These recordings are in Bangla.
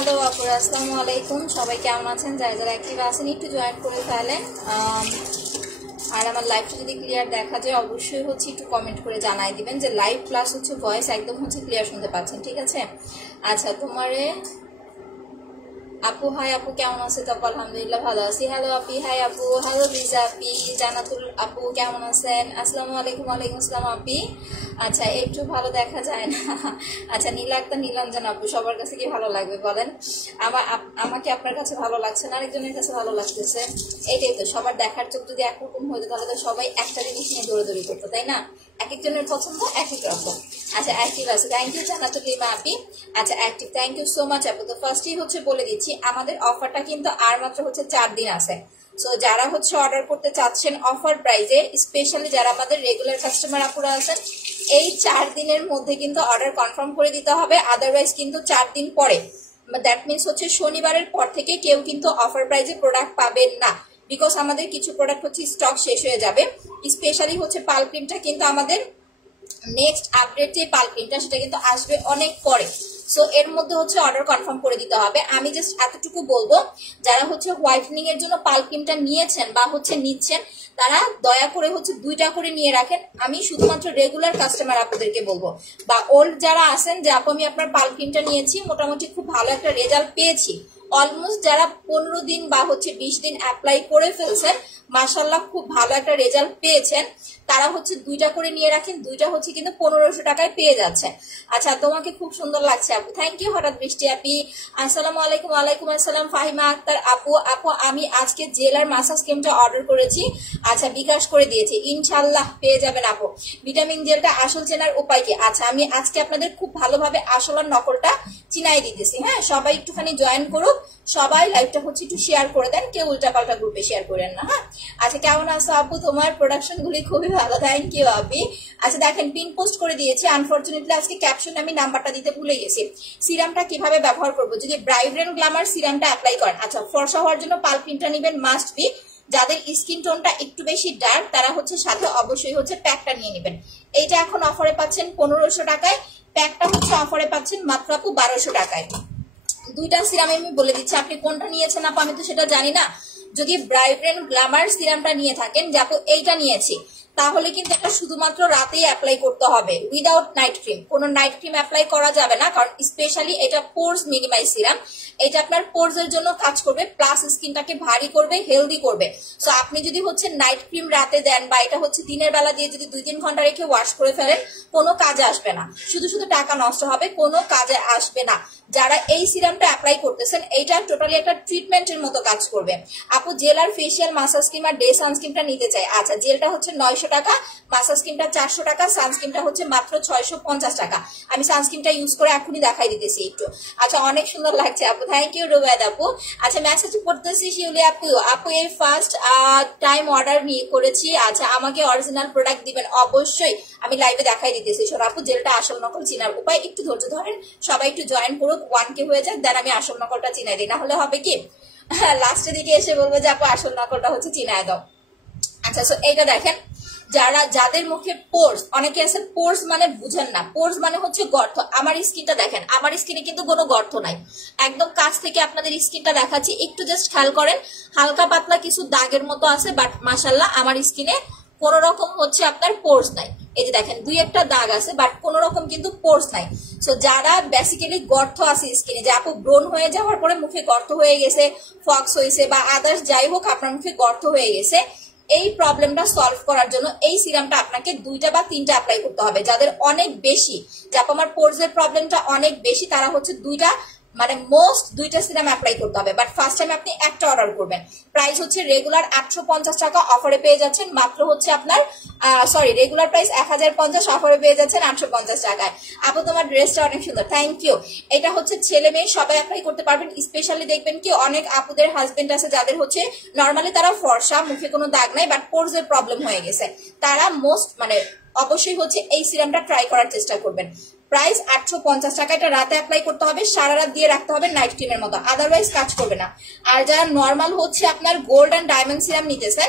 হ্যালো আপুরা, আসসালামু আলাইকুম। সবাই কেমন আছেন? যারা যারা অ্যাক্টিভ আছেন একটু জয়েন করে ফেলেন। আর আমার লাইভটা যদি ক্লিয়ার দেখা যায় অবশ্যই একটু কমেন্ট করে জানাই দিবেন যে লাইভ প্লাস ভয়েস একদম ক্লিয়ার শুনতে পাচ্ছেন, ঠিক আছে? আচ্ছা, তোমারে আপু হাই আপু, কেমন আছে? তো আলহামদুলিল্লাহ ভালো আছি। হ্যালো আপি, হাই আপু। হ্যালো লিজা আপি, জানাতুল আপু কেমন আছেন? আসসালামু আলাইকুম। ওয়ালাইকুম আসসালাম আপি। আচ্ছা, একটু ভালো দেখা যায় না। আচ্ছা, নীলাঞ্জন আপু, সবার কাছে কি ভালো লাগবে বলেন? আমাকে আপনার কাছে ভালো লাগছে না, আরেকজনের কাছে ভালো লাগতেছে। এইটাই তো, সবার দেখার চোখ যদি একরকম হইতো তাহলে তো সবাই একটা জিনিস নিয়ে দৌড়াদৌড়ি করতো, তাই না? এক একজনের পছন্দ এক এক রকম। আচ্ছা, অ্যাক্টিভ আছে, থ্যাংক ইউ জানাতুল লিমা আপি। আচ্ছা, active, thank you so much আপু। তো ফার্স্টই বলে দিচ্ছি, আমাদের অফারটা কিন্তু আর মাত্র 4 দিন আছে। সো যারা অর্ডার করতে চাচ্ছেন অফার প্রাইজে, স্পেশালি যারা আমাদের রেগুলার কাস্টমার আপুরা আছেন, এই 4 দিনের মধ্যে কিন্তু অর্ডার কনফার্ম করে দিতে হবে। আদারওয়াইজ কিন্তু 4 দিন পরে, দ্যাট মিনস শনিবারের পর থেকে কেউ কিন্তু অফার প্রাইজে প্রোডাক্ট পাবেন না। বিকজ আমাদের কিছু প্রোডাক্ট স্টক শেষ হয়ে যাবে। স্পেশালি পাল ক্রিমটা কিন্তু আমাদের নেক্সট আপডেট যে পাল ক্রিমটা সেটা কিন্তু আসবে অনেক পরে। সো এর মধ্যে অর্ডার কনফার্ম করে দিতে হবে। আমি জাস্ট এতটুকু বলবো, যারা হোয়াইটনিং এর জন্য পাল ক্রিমটা নিয়েছেন বা নিচ্ছেন, তারা দয়া করে 2টা করে নিয়ে রাখেন। আমি শুধুমাত্র রেগুলার কাস্টমার আপনাদেরকে বলবো, বা ওল্ড যারা আছেন যে আপু আমি আপনার পাল ক্রিমটা নিয়েছি, মোটামুটি খুব ভালো একটা রেজাল্ট পেয়েছি, অলমোস্ট যারা 15 দিন বা 20 দিন অ্যাপ্লাই করে ফেলছেন, মাশাআল্লাহ খুব ভালো একটা রেজাল্ট পেয়েছেন, তারা 2টা করে নিয়ে রাখেন। 2টা কিন্তু 1500 টাকায় পেয়ে যাচ্ছে। আচ্ছা, তোমাকে খুব সুন্দর লাগছে আপু, থ্যাংক ইউ। হঠাৎ বৃষ্টি আপি, আসসালামু আলাইকুম। ওয়ালাইকুম আসসালাম। ফাহিমা আক্তার আপু, আমি আজকে জেলার মাসাজ ক্রিমটা অর্ডার করেছি। আচ্ছা, বিকাশ করে দিয়েছি, ইনশাল্লাহ পেয়ে যাবেন আপু। ভিটামিন জেলটা আসল চেনার উপায় কি? আচ্ছা, আমি আজকে আপনাদের খুব ভালোভাবে আসল আর নকলটা চিনাই দিতেছি। হ্যাঁ, সবাই একটুখানি জয়েন করুক, সবাই লাইভটা একটু শেয়ার করে দেন, কেউ উল্টাপাল্টা গ্রুপে শেয়ার করেন না। হ্যাঁ, আচ্ছা, কেমন আছো আপু? তোমার প্রোডাকশন গুলি খুবই ভালো, থ্যাংক ইউ আপি। আচ্ছা, দেখেন পিন পোস্ট করে দিয়েছি। আনফরচুনেটলি আজকে ক্যাপশনে আমি নাম্বারটা দিতে ভুলে গেছি। সিরামটা কিভাবে ব্যবহার করবো, যদি ব্রাইট গ্ল্যামার সিরামটা অ্যাপ্লাই করেন, আচ্ছা, ফর্সা হওয়ার জন্য পাল ক্রিমটা নেবেন মাস্ট বি। যাদের স্কিন টোনটা একটু বেশি ডার্ক, তারা সাথে অবশ্যই প্যাকটা নিয়ে নেবেন। এইটা এখন অফারে পাচ্ছেন 1500 টাকায়, প্যাকটা অফারে পাচ্ছেন মাত্র আপু 1200 টাকায়। 2টা সিরাম আমি বলে দিচ্ছি, আপনি কোনটা নিয়েছেন আপু আমি তো সেটা জানি না। যদি ব্রাইট গ্ল্যামার সিরামটা নিয়ে থাকেন, যে আপু এইটা নিয়েছি, তাহলে কিন্তু এটা শুধুমাত্র রাতেই অ্যাপ্লাই করতে হবে, উইদাউট নাইট ক্রিম। কোনো নাইট ক্রিম অ্যাপ্লাই করা যাবে না, কারণ স্পেশালি এটা পোরস মিনিমাইজ সিরাম। এটা আপনার পোরস এর জন্য কাজ করবে, প্লাস স্কিনটাকে ভারী করবে, হেলদি করবে। সো আপনি যদি নাইট ক্রিম রাতে দেন, বা এটা দিনের বেলা দিয়ে যদি 2-3 ঘন্টা রেখে ওয়াশ করে ফেলেন, কোনো কাজে আসবে না, শুধু শুধু টাকা নষ্ট হবে, কোনো কাজে আসবে না। যারা এই সিরামটা অ্যাপ্লাই করতেছেন, এইটা টোটালি একটা ট্রিটমেন্টের মতো কাজ করবে। আপু, জেল আর ফেসিয়াল মাসাজ ক্রিম আর ডে সানস্ক্রিনটা নিতে চাই। আচ্ছা, জেলটা 900 টাকা, মাসাজ ক্রিমটা 400 টাকা, সানস্ক্রিনটা মাত্র 650 টাকা। আমি সানস্ক্রিনটা ইউজ করে এখনই দেখাই দিতেছি একটু। আচ্ছা, অনেক সুন্দর লাগছে আপু, থ্যাংক ইউ রুবায়দ আপু। আচ্ছা, মেসেজ পড়তেছি শিউলি আপু এই ফার্স্ট টাইম অর্ডার নিয়ে করেছি। আচ্ছা, আমাকে অরিজিনাল প্রোডাক্ট দিবেন অবশ্যই, আমি লাইভে দেখাই দিতেছি। শোনো আপু, জেলটা আসল নকল চিনার উপায়, একটু ধৈর্য ধরেন, সবাই একটু জয়েন করুক, 1K হয়ে যাক, দেন আমি আসল নকলটা চিনাই দিই। না হলে হবে কি, লাস্টের দিকে এসে বলবো যে আপু আসল নকলটা চিনায় দাও। আচ্ছা, সো এইটা দেখেন, যাদের মুখে পোর্স, অনেকে আছে পোর্স মানে বুঝেন না, পোর্স মানে গর্ত। আমার স্কিনটা দেখেন, আমার স্কিনে কিন্তু কোনো গর্ত নাই, একদম কাছ থেকে আপনাদের স্কিনটা দেখাচ্ছি, একটু জাস্ট খেয়াল করেন, হালকা পাতলা কিছু দাগের মতো আছে, বাট মাশাআল্লাহ আমার স্কিনে কোন রকম আপনার পোর্স নাই। এই যে দেখেন 2-1টা দাগ আছে, বাট কোন রকম কিন্তু পোর্স নাই। সো যারা বেসিক্যালি গর্ত আছে স্কিনে, যে আপু ব্রোন হয়ে যাওয়ার পরে মুখে গর্ত হয়ে গেছে, ফক্স হয়েছে, বা আদার্স যাই হোক আপনার মুখে গর্ত হয়ে গেছে, এই প্রবলেমটা সলভ করার জন্য এই সিরামটা আপনাকে 2টা বা 3টা অ্যাপ্লাই করতে হবে। যাদের অনেক বেশি, যে আমার পোর্স এর প্রবলেমটা অনেক বেশি, তারা 2টা মানে মোস্ট 2টা সিরাম অ্যাপ্লাই করতে হবে। বাট ফার্স্ট টাইম আপনি একটা অর্ডার করবেন। প্রাইস রেগুলার 850 টাকা, অফারে পেয়ে যাচ্ছেন মাত্র আপনার রেগুলার প্রাইস 1050, অফারে পেয়ে যাচ্ছেন 850 টাকায়। আপু, তোমার ড্রেসটা অনেক সুন্দর, থ্যাংক ইউ। এটা ছেলে মেয়ে সবাই অ্যাপ্লাই করতে পারবেন। স্পেশালি দেখবেন কি অনেক আপুদের হাজবেন্ড আছে যাদের নর্মালি তারা ফর্সা, মুখে কোনো দাগ নাই, বাট পোর্স এর প্রবলেম হয়ে গেছে, তারা মোস্ট অবশ্যই এই সিরামটা ট্রাই করার চেষ্টা করবেন। প্রাইস 850 টাকা, এটা রাতে অ্যাপ্লাই করতে হবে, সারা রাত দিয়ে রাখতে হবে নাইট ক্রিমের মতো, আদারওয়াইজ কাজ করবে না। আর যারা নর্মাল আপনার গোল্ড এন্ড ডায়মন্ড সিরাম নিতেছে,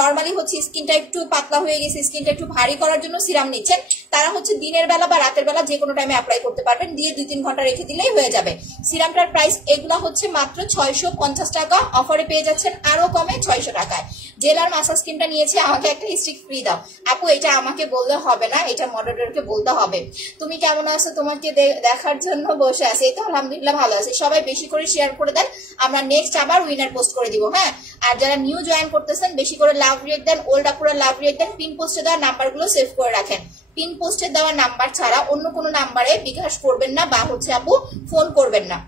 নর্মালি স্কিনটা একটু পাতলা হয়ে গেছে, স্কিনটা একটু ভারী করার জন্য সিরাম নিচ্ছেন, তারা হচ্ছে দিনের বেলা বা রাতের বেলা যে কোনো টাইমে অ্যাপ্লাই করতে পারবেন, দিয়ে 2-3 ঘন্টা রেখে দিলেই হয়ে যাবে। সিরামটার প্রাইস এগুলো হচ্ছে মাত্র 650 টাকা, অফারে পেয়ে যাচ্ছেন আরো কমে 600 টাকায়। জেল আর মাসাজ ক্রিমটা নিয়েছে, আমাকে একটা স্টিক ফ্রি দাও। আপু এটা আমাকে বললে হবে না, এটা মডারেটরকে বলতে হবে। তুমি কেমন আছো, তোমাকে দেখার জন্য বসে আছি। এই তো আলহামদুলিল্লাহ ভালো আছি। সবাই বেশি করে শেয়ার করে দেন, আমরা নেক্সট আবার উইনার পোস্ট করে দিব। হ্যাঁ, আর যারা নিউ জয়েন করতেছেন বেশি করে লাভ রিয়েক্ট দেন, ওল্ড আপুরা লাভ রিয়েক্ট দেন, পিন পোস্টে দেওয়া নাম্বারগুলো সেভ করে রাখেন। পিন পোস্টে দেওয়া নাম্বার ছাড়া অন্য কোনো নাম্বারে বিকাশ করবেন না বা হচ্ছে আপু ফোন করবেন না।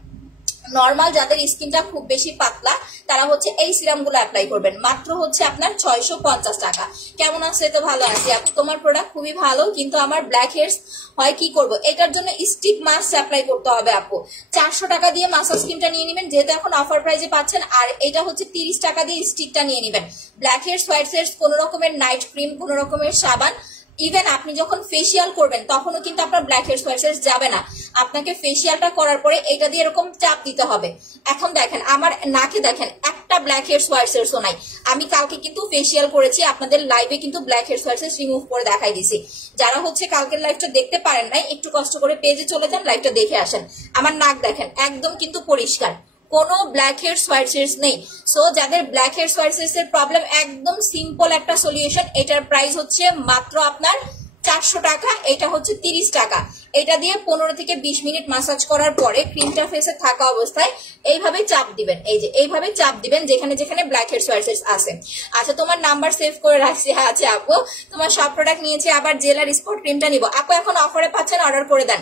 নর্মাল যাদের স্কিনটা খুব বেশি পাতলা তারা হচ্ছে এই সিরামগুলো অ্যাপ্লাই করবেন। মাত্র হচ্ছে আপনার 650 টাকা। কেমন আছে? তো ভালো আছি আপু, তোমার প্রোডাক্ট খুবই ভালো, কিন্তু আমার ব্ল্যাক হেয়ারস হয়, কি করব? এটার জন্য স্টিক মাস্ক অ্যাপ্লাই করতে হবে আপু। 400 টাকা দিয়ে মাসাজ ক্রিমটা নিয়ে নেবেন, যেহেতু এখন অফার প্রাইসে পাচ্ছেন, আর এটা হচ্ছে 30 টাকা দিয়ে স্টিকটা নিয়ে নেবেন। ব্ল্যাক হেয়ারস, হোয়াইট হেয়ারস, কোনো রকমের নাইট ক্রিম, কোনো রকমের সাবান, ইভেন আপনি যখন ফেসিয়াল করবেন তখনও কিন্তু আপনার ব্ল্যাক হেডস হোয়াইট হেডস যাবে না। আপনাকে ফেসিয়ালটা করার পরে এটা দিয়ে এরকম চাপ দিতে হবে। এখন দেখেন আমার নাকে দেখেন একটা ব্ল্যাক হেডস হোয়াইট হেডসও নাই। আমি কালকে কিন্তু ফেসিয়াল করেছি, আপনাদের লাইভে কিন্তু blackheads whiteheads remove করে দেখাই দিছি। যারা হচ্ছে কালকের লাইভটা দেখতে পারেন নাই, একটু কষ্ট করে পেজে চলে যান, লাইভটা দেখে আসেন। আমার নাক দেখেন একদম কিন্তু পরিষ্কার, কোনো ব্ল্যাক হেডস হোয়াইট হেডস নেই। সো যাদের ব্ল্যাক হেডস হোয়াইট হেডস এর প্রবলেম, একদম সিম্পল একটা সলিউশন। এটার প্রাইস হচ্ছে মাত্র আপনার 400 টাকা, এটা হচ্ছে 30 টাকা। এটা দিয়ে 15 থেকে 20 মিনিট মাসাজ করার পরে ক্রিমটা ফেসে থাকা অবস্থায় এইভাবে চাপ দিবেন, এই যে এইভাবে চাপ দিবেন যেখানে যেখানে ব্ল্যাক হেডস হোয়াইট হেডস আছে। আচ্ছা, তোমার নাম্বার সেভ করে রাখছি। আচ্ছা আপু, তোমার সব প্রোডাক্ট নিয়েছি, আবার জেল আর স্পট ক্রিমটা নিব। আপু এখন অফারে পাচ্ছেন, অর্ডার করে দেন।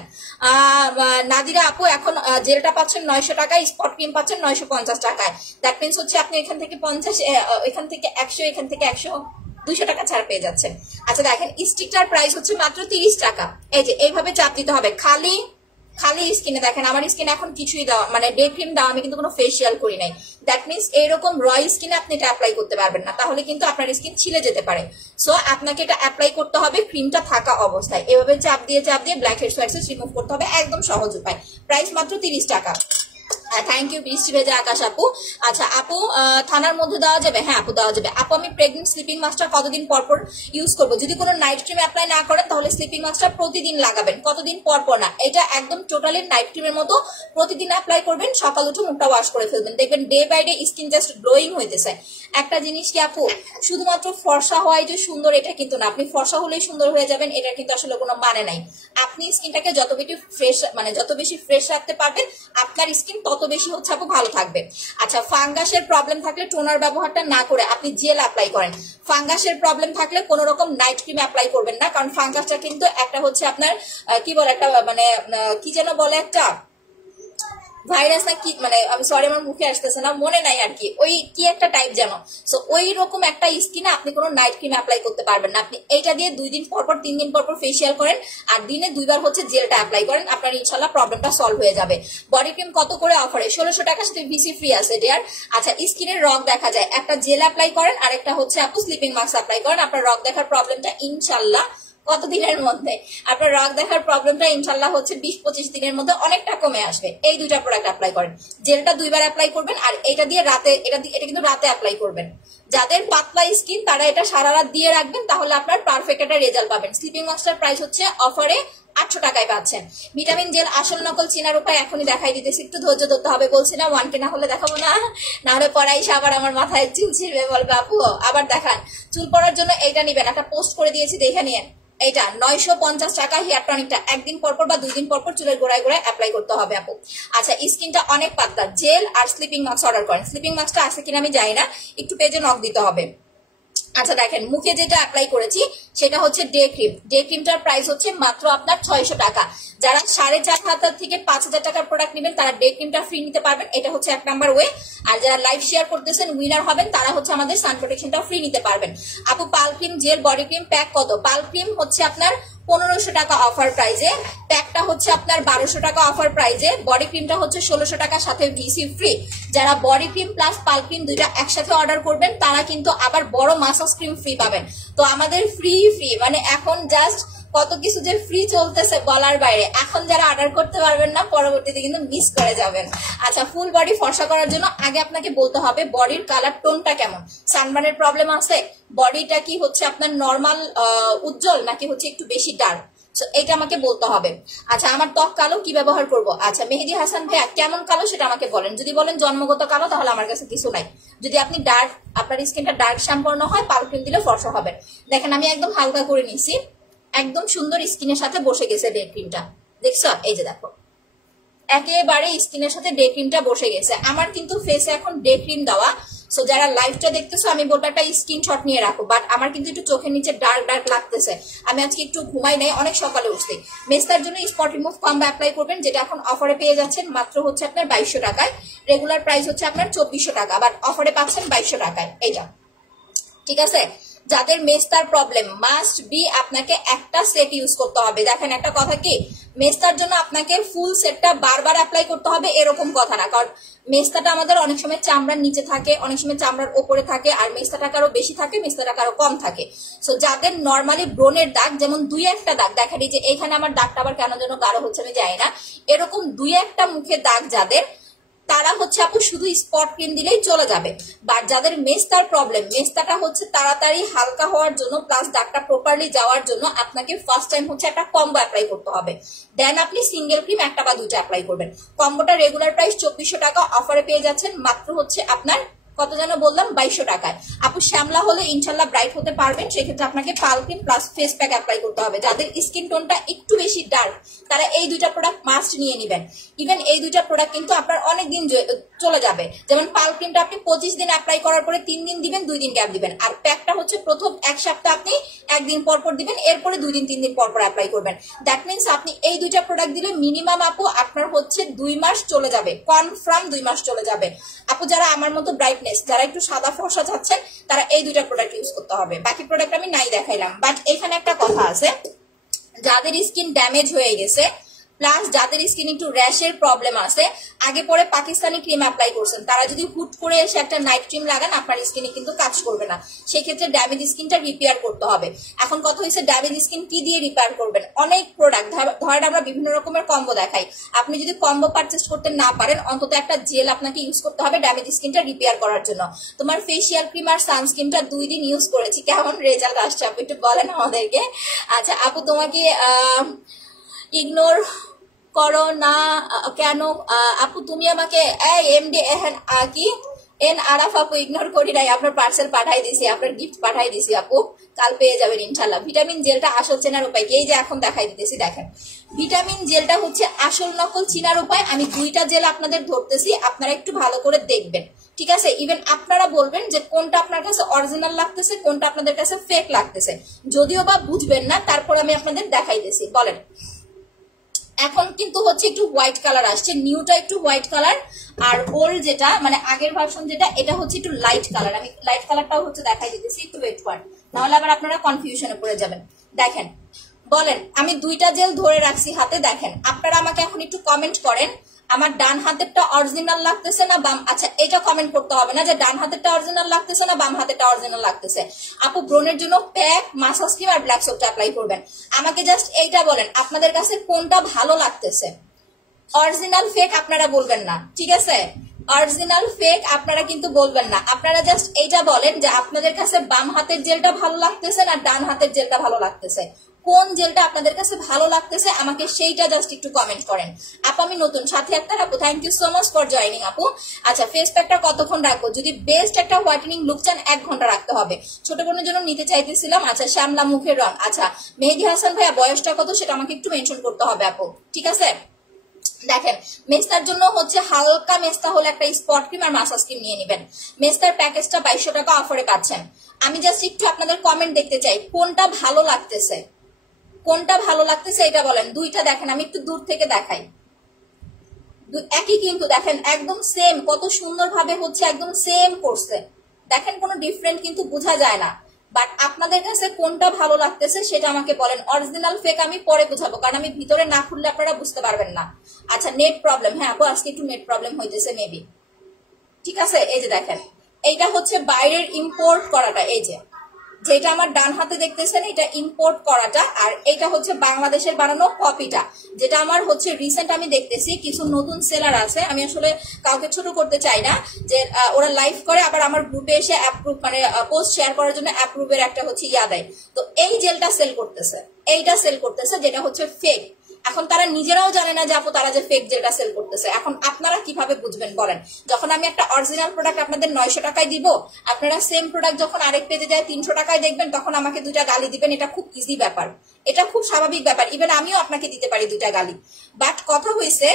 নাদিরা আপু এখন জেলটা পাচ্ছেন 900 টাকায়, স্পট ক্রিম পাচ্ছেন 950 টাকায়। দ্যাট মিনস হচ্ছে আপনি এখান থেকে 50, এখান থেকে 100, এখান থেকে 100, 200 টাকা ছাড় পেয়ে যাচ্ছেন। আচ্ছা দেখেন, স্টিকটার প্রাইস হচ্ছে মাত্র 30 টাকা। এই যে এইভাবে চাপ দিতে হবে খালি খালি স্কিনে। দেখেন আমার স্কিনে এখন কিছুই দেওয়া, মানে ডে ক্রিম দেওয়া, আমি কিন্তু কোনো ফেসিয়াল করি নাই। দ্যাট মিনস এইরকম রয় স্কিনে আপনি এটা অ্যাপ্লাই করতে পারবেন না, তাহলে কিন্তু আপনার স্কিন ছিলে যেতে পারে। সো আপনাকে এটা অ্যাপ্লাই করতে হবে ক্রিমটা থাকা অবস্থায়, এভাবে চাপ দিয়ে blackheads whiteheads remove করতে হবে, একদম সহজ উপায়। প্রাইস মাত্র 30 টাকা। থ্যাংক ইউ বৃষ্টি ভেজা আকাশ আপু। আচ্ছা আপু, থানার মধ্যে দেওয়া যাবে? হ্যাঁ আপু দেওয়া যাবে। আপু আমি প্রেগনেন্ট স্লিপিং মাস্কটা কতদিন পর পর ইউজ করবো? যদি কোনো নাইট ক্রিম অ্যাপ্লাই না করেন তাহলে স্লিপিং মাস্কটা প্রতিদিন লাগাবেন, কতদিন পর পর না। এটা একদম টোটালি নাইট ক্রিমের মতো প্রতিদিন অ্যাপ্লাই করবেন, সকাল উঠে মুখটা ওয়াশ করে ফেলবেন, দেখবেন day by day skin just glowing হইতেছে। একটা জিনিস কি আপু, শুধুমাত্র ফর্সা হওয়াই যে সুন্দর এটা কিন্তু না। আপনি ফর্সা হলেই সুন্দর হয়ে যাবেন, এটার কিন্তু আসলে কোনো মানে নাই। আপনি স্কিনটাকে যত বেশি ফ্রেশ, মানে যত বেশি ফ্রেশ রাখতে পারবেন, আপনার স্কিন তত বেশি হচ্ছে আপু ভালো থাকবে। আচ্ছা, ফাঙ্গাসের প্রবলেম থাকলে টোনার ব্যবহারটা না করে আপনি জেল অ্যাপ্লাই করেন। ফাঙ্গাসের প্রবলেম থাকলে কোনো রকম নাইট ক্রিম অ্যাপ্লাই করবেন না, কারণ ফাঙ্গাসটা কিন্তু একটা হচ্ছে আপনার কি বলে, একটা মানে কি যেন বলে, একটা ভাইরাস না কি, মানে আমি সরি আমার মুখে আসতেছে না, মনে নাই আর কি, ওই কি একটা টাইপ যেন। সো ওই রকম একটা স্কিনে আপনি কোনো নাইট ক্রিম অ্যাপ্লাই করতে পারবেন না। আপনি এইটা দিয়ে 2 দিন পর পর 3 দিন পর পর ফেসিয়াল করেন, আর দিনে 2 বার হচ্ছে জেলটা অ্যাপ্লাই করেন, আপনার ইনশাল্লাহ প্রবলেমটা সলভ হয়ে যাবে। বডি ক্রিম কত করে অফারে? 1600 টাকার সাথে ভিসি ফ্রি আছে ডিয়ার। আচ্ছা, স্কিনের রগ দেখা যায়, একটা জেল অ্যাপ্লাই করেন আর একটা হচ্ছে আপু স্লিপিং মাস্ক অ্যাপ্লাই করেন, আপনার রগ দেখার প্রবলেমটা ইনশাল্লাহ কতদিনের মধ্যে, আপনার রগ দেখার প্রবলেমটা ইনশাল্লাহ হচ্ছে 20-25 দিনের মধ্যে অনেকটা কমে আসবে। এই 2টা প্রোডাক্ট অ্যাপ্লাই করেন, জেলটা 2 বার অ্যাপ্লাই করবেন, আর এটা দিয়ে রাতে, এটা কিন্তু রাতে অ্যাপ্লাই করবেন। যাদের পাতলা স্কিন তারা এটা সারা রাত দিয়ে রাখবেন, তাহলে আপনার পারফেক্ট একটা রেজাল্ট পাবেন। স্লিপিং মাস্কটার প্রাইস হচ্ছে অফারে 800 টাকায় পাচ্ছেন। ভিটামিন জেল আসল নকল চিনার উপায় এখনই দেখাই দিতেছি, একটু ধৈর্য ধরতে হবে। বলছি না 1K না হলে দেখাবো না, না হলে পড়াই আবার আমার মাথায় চুল ছিঁড়বে, বলবে আপু আবার দেখান। চুল পড়ার জন্য এইটা নিবেন, একটা পোস্ট করে দিয়েছি দেখে নিয়ে। এটা 950 টাকা হেয়ার টনিকটা একদিন পরপর বা 2 দিন পরপর চুলের গোড়ায় গোড়ায় অ্যাপ্লাই করতে হবে আপু। আচ্ছা, স্কিনটা অনেক পাতলা, jail are sleeping mask order করেন। স্লিপিং মাস্কটা আছে কিনা আমি জানি না, একটু পেজে নক দিতে হবে। আচ্ছা দেখেন, মুখে যেটা অ্যাপ্লাই করেছি সেটা হচ্ছে ডে ক্রিম। ডে ক্রিমটার প্রাইস হচ্ছে মাত্র আপনার 600 টাকা। যারা 4,500 থেকে 5,000 টাকার প্রোডাক্ট নেবেন তারা ডে ক্রিমটা ফ্রি নিতে পারবেন, এটা হচ্ছে 1 নাম্বার ওয়ে। আর যারা লাইভ শেয়ার করতেছেন উইনার হবেন, তারা হচ্ছে আমাদের সান প্রোটেকশনটা ফ্রি নিতে পারবেন। আপু পাল cream, gel, body cream pack কত? পাল ক্রিম হচ্ছে আপনার 1500 টাকা অফার প্রাইজে, প্যাকটা হচ্ছে আপনার 1200 টাকা অফার প্রাইজে, বডি ক্রিমটা হচ্ছে 1600 টাকার সাথে ভিসি ফ্রি। যারা বডি ক্রিম প্লাস পাল ক্রিম 2টা একসাথে অর্ডার করবেন তারা কিন্তু আবার বড় মাসাজ ক্রিম ফ্রি পাবেন। তো আমাদের ফ্রি মানে এখন জাস্ট কত কিছু যে ফ্রি চলতেছে বলার বাইরে। এখন যারা অর্ডার করতে পারবেন না পরবর্তীতে কিন্তু মিস করে যাবেন। আচ্ছা, ফুল বডি ফর্সা করার জন্য আগে আপনাকে বলতে হবে বডির কালার টোনটা কেমন। সানবার্নের প্রবলেম আছে, বডিটা কি হচ্ছে আপনার নর্মাল উজ্জ্বল নাকি হচ্ছে একটু বেশি ডার্ক। সো এটা আমাকে বলতে হবে। আচ্ছা আমার ত্বক কালো, কি ব্যবহার করব? আচ্ছা মেহেদি হাসান ভাইয়া কেমন কালো সেটা আমাকে বলেন। যদি বলেন জন্মগত কালো তাহলে আমার কাছে কিছু নাই। যদি আপনি ডার্ক, আপনার স্কিনটা ডার্ক সম্পন্ন হয়, পাল ক্রিম দিলে ফর্সা হবে। দেখেন আমি একদম হালকা করে নিছি, একদম সুন্দর স্কিনের সাথে বসে গেছে ডে ক্রিমটা, দেখছো? এই যে দেখো একেবারে স্কিনের সাথে ডে ক্রিমটা বসে গেছে। আমার কিন্তু ফেসে এখন ডে ক্রিম দেওয়া। সো যারা লাইভটা দেখতেছো আমি বলবো একটা স্ক্রিনশট নিয়ে রাখো। বাট আমার কিন্তু একটু চোখের নিচে ডার্ক ডার্ক লাগতেছে, আমি আজকে একটু ঘুমাই নাই, অনেক সকালে উঠছি। মেস্তার জন্য স্পট রিমুভ কম্বো অ্যাপ্লাই করবেন, যেটা এখন অফারে পেয়ে যাচ্ছেন মাত্র হচ্ছে আপনার 2200 টাকায়। রেগুলার প্রাইস হচ্ছে আপনার 2400 টাকা, বাট অফারে পাচ্ছেন 2200 টাকায় এইটা, ঠিক আছে? যাদের মেস্তার প্রবলেম মাস্ট বি আপনাকে একটা সেট ইউজ করতে হবে। দেখেন একটা কথা কি, মেস্তার জন্য আপনাকে ফুল সেটটা বারবার অ্যাপ্লাই করতে হবে এরকম কথা না, কারণ মেস্তাটা আমাদের অনেক সময় চামড়ার নিচে থাকে, অনেক সময় চামড়ার ওপরে থাকে, আর মেস্তাটা কারো বেশি থাকে, মেস্তাটা কারো কম থাকে। সো যাদের নর্মালি ব্রণের দাগ, যেমন দুই একটা দাগ, দেখেন এই যে এখানে আমার দাগটা আবার কেন যেন গাঢ় হচ্ছে আমি জানি না, এরকম দুই একটা মুখে দাগ যাদের, তারা হচ্ছে আপু শুধু স্পট ক্রিম দিলেই চলে যাবে। বাট যাদের মেস্তার প্রবলেম, মেস্তাটা হচ্ছে তাড়াতাড়ি হালকা হওয়ার জন্য প্লাস দাগটা প্রপারলি যাওয়ার জন্য আপনাকে ফার্স্ট টাইম হচ্ছে একটা কম্বো অ্যাপ্লাই করতে হবে। দেন আপনি সিঙ্গেল ক্রিম একটা বা দুইটা অ্যাপ্লাই করবেন। কম্বোটা রেগুলার প্রাইস 2400 টাকা, অফারে পেয়ে যাচ্ছেন মাত্র হচ্ছে আপনার কত যেন বললাম 2200 টাকায়। আপু শ্যামলা হলে ইনশাল্লাহ ব্রাইট হতে পারবেন, সেক্ষেত্রে আপনাকে পাল cream plus face pack apply করতে হবে। যাদের স্কিন টোনটা একটু বেশি ডার্ক তারা এই দুইটা প্রোডাক্ট মাস্ট নিয়ে নেবেন। ইভেন এই দুইটা প্রোডাক্ট কিন্তু আপনার অনেক দিন চলে যাবে। যেমন পাল ক্রিমটা আপনি 25 দিন অ্যাপ্লাই করার পরে 3 দিন দিবেন, 2 দিন গ্যাপ দিবেন। আর প্যাকটা হচ্ছে প্রথম এক সপ্তাহ আপনি একদিন পর পর দিবেন, এরপরে 2 দিন 3 দিন পর পর অ্যাপ্লাই করবেন। দ্যাট মিনস আপনি এই দুইটা প্রোডাক্ট দিলে মিনিমাম আপু আপনার হচ্ছে 2 মাস চলে যাবে, কনফার্ম 2 মাস চলে যাবে। আপু যারা আমার মতো ব্রাইটনেস, যারা একটু সাদা ফর্সা চাচ্ছেন, তারা এই দুইটা প্রোডাক্ট ইউজ করতে হবে। বাকি প্রোডাক্ট আমি নাই দেখাইলাম। বাট এখানে একটা কথা আছে, যাদের স্কিন ড্যামেজ হয়ে গেছে প্লাস যাদের স্কিন একটু র্যাশের প্রবলেম আছে, আগে পরে পাকিস্তানি ক্রিম অ্যাপ্লাই করছেন, তারা যদি হুট করে এসে একটা নাইট ক্রিম লাগান আপনার স্কিনে কিন্তু কাজ করবে না। সেক্ষেত্রে ড্যামেজ স্কিনটা রিপেয়ার করতে হবে। এখন কথা হচ্ছে ড্যামেজ স্কিন কি দিয়ে রিপেয়ার করবেন? অনেক প্রোডাক্ট, ধরেন আমরা বিভিন্ন রকমের কম্বো দেখাই, আপনি যদি কম্বো পারচেস করতে না পারেন অন্তত একটা জেল আপনাকে ইউজ করতে হবে ড্যামেজ স্কিনটা রিপেয়ার করার জন্য। তোমার ফেসিয়াল ক্রিম আর সানস্ক্রিনটা 2 দিন ইউজ করেছি, কেমন রেজাল্ট আসছে আপু একটু বলেন আমাদেরকে। আচ্ছা আপু তোমাকে ইগনোর করো না কেন আপু? তুমি আমাকে এমডি কি এন আরাফ আপু ইগনোর করি নাই, আপনার পার্সেল পাঠাই দিছি, আপনার গিফট পাঠাই দিছি আপু, কাল পেয়ে যাবেন ইনশাল্লাহ। ভিটামিন জেলটা আসল চেনার উপায় কি? এই যে এখন দেখাই দিতেছি, দেখেন ভিটামিন জেলটা হচ্ছে আসল নকল চিনার উপায়। আমি 2টা জেল আপনাদের ধরতেছি, আপনারা একটু ভালো করে দেখবেন, ঠিক আছে? ইভেন আপনারা বলবেন যে কোনটা আপনার কাছে অরিজিনাল লাগতেছে, কোনটা আপনাদের কাছে ফেক লাগতেছে। যদিও বা বুঝবেন না, তারপর আমি আপনাদের দেখাইতেছি। বলেন এখন কিন্তু হচ্ছে একটু হোয়াইট কালার আসছে, নিউটা একটু হোয়াইট কালার, আর ওল্ড যেটা মানে আগের ভার্সন যেটা এটা হচ্ছে একটু লাইট কালার। আমি লাইট কালারটাও হচ্ছে দেখাই দিতেছি, একটু ওয়েট করেন, নাহলে আবার আপনারা কনফিউশনে পড়ে যাবেন। দেখেন বলেন, আমি 2টা জেল ধরে রাখছি হাতে, দেখেন আপনারা আমাকে এখন একটু কমেন্ট করেন আমার ডান হাতেরটা অরিজিনাল লাগতেছে না বাম, আচ্ছা এটা কমেন্ট করতে হবে না যে ডান হাতেরটা অরিজিনাল লাগতেছে না বাম হাতেরটা অরিজিনাল লাগতেছে। আপু ব্রণের জন্য প্যাক, মাসাজ ক্রিম আর ব্ল্যাক সোপটা অ্যাপ্লাই করবেন। আমাকে জাস্ট এইটা বলেন আপনাদের কাছে কোনটা ভালো লাগতেছে। অরিজিনাল ফেক আপনারা বলবেন না, ঠিক আছে? অরিজিনাল ফেক আপনারা কিন্তু বলবেন না, আপনারা জাস্ট এইটা বলেন যে আপনাদের কাছে বাম হাতের জেলটা ভালো লাগতেছে না ডান হাতের জেলটা ভালো লাগতেছে। কোন জেলটা আপনাদের কাছে ভালো লাগতেছে আমাকে সেইটা জাস্ট একটু কমেন্ট করেন। আপু আমি নতুন সাথে একটা আপু, thank you so much for joining আপু। আচ্ছা ফেস প্যাকটা কতক্ষণ রাখবো? যদি বেস্ট একটা হোয়াইটেনিং লুক চান 1 ঘন্টা রাখতে হবে। ছোট বোনের জন্য নিতে চাইতেছিলাম। আচ্ছা শ্যামলা মুখের রং, আচ্ছা মেহেদি হাসান ভাইয়া বয়সটা কত সেটা আমাকে একটু মেনশন করতে হবে আপু, ঠিক আছে? দেখেন মেস্তার জন্য হচ্ছে হালকা মেস্তা হলে একটা স্পট ক্রিম আর মাসাজ ক্রিম নিয়ে নেবেন। মেস্তার প্যাকেজটা 2200 টাকা অফারে পাচ্ছেন। আমি জাস্ট একটু আপনাদের কমেন্ট দেখতে চাই, কোনটা ভালো লাগতেছে, কোনটা ভালো লাগতেছে এটা বলেন। 2টা দেখেন, আমি একটু দূর থেকে দেখাই, একই কিন্তু দেখেন একদম সেম, কত সুন্দর ভাবে হচ্ছে একদম সেম করছে, দেখেন কোনো ডিফারেন্ট কিন্তু বোঝা যায় না। বাট আপনাদের কাছে কোনটা ভালো লাগতেছে সেটা আমাকে বলেন। অরিজিনাল ফেক আমি পরে বুঝাবো, কারণ আমি ভিতরে না খুললে আপনারা বুঝতে পারবেন না। আচ্ছা নেট প্রবলেম, হ্যাঁ আপু আজকে একটু নেট প্রবলেম হইতেছে মেবি, ঠিক আছে? এই যে দেখেন এইটা হচ্ছে বাইরের ইম্পোর্ট করাটা, এই যে যেটা আমার ডান হাতে দেখতেছেন এটা ইম্পোর্ট করাটা, আর এটা হচ্ছে বাংলাদেশের বানানো কপিটা, যেটা আমার হচ্ছে রিসেন্ট আমি দেখতেছি কিছু নতুন সেলার আছে। আমি আসলে কাউকে ছোট করতে চাই না, যে ওরা লাইভ করে আবার আমার গ্রুপে এসে অ্যাপ্রুভ মানে পোস্ট শেয়ার করার জন্য অ্যাপ্রুভের একটা হচ্ছে ইয়া দেয়। তো এই জেলটা সেল করতেছে, এইটা সেল করতেছে যেটা হচ্ছে ফেক। এখন তারা নিজেরাও জানে না যে আপু তারা যে ফেক জেলটা সেল করতেছে। এখন আপনারা কিভাবে বুঝবেন বলেন? যখন আমি একটা অরিজিনাল প্রোডাক্ট আপনাদের 900 টাকায় দিব, আপনারা সেম প্রোডাক্ট যখন আরেক পেজে যায় 300 টাকায় দেখবেন, তখন আমাকে 2টা গালি দিবেন। এটা খুব ইজি ব্যাপার, এটা খুব স্বাভাবিক ব্যাপার। ইভেন আমিও আপনাকে দিতে পারি 2টা গালি। বাট কথা হয়েছে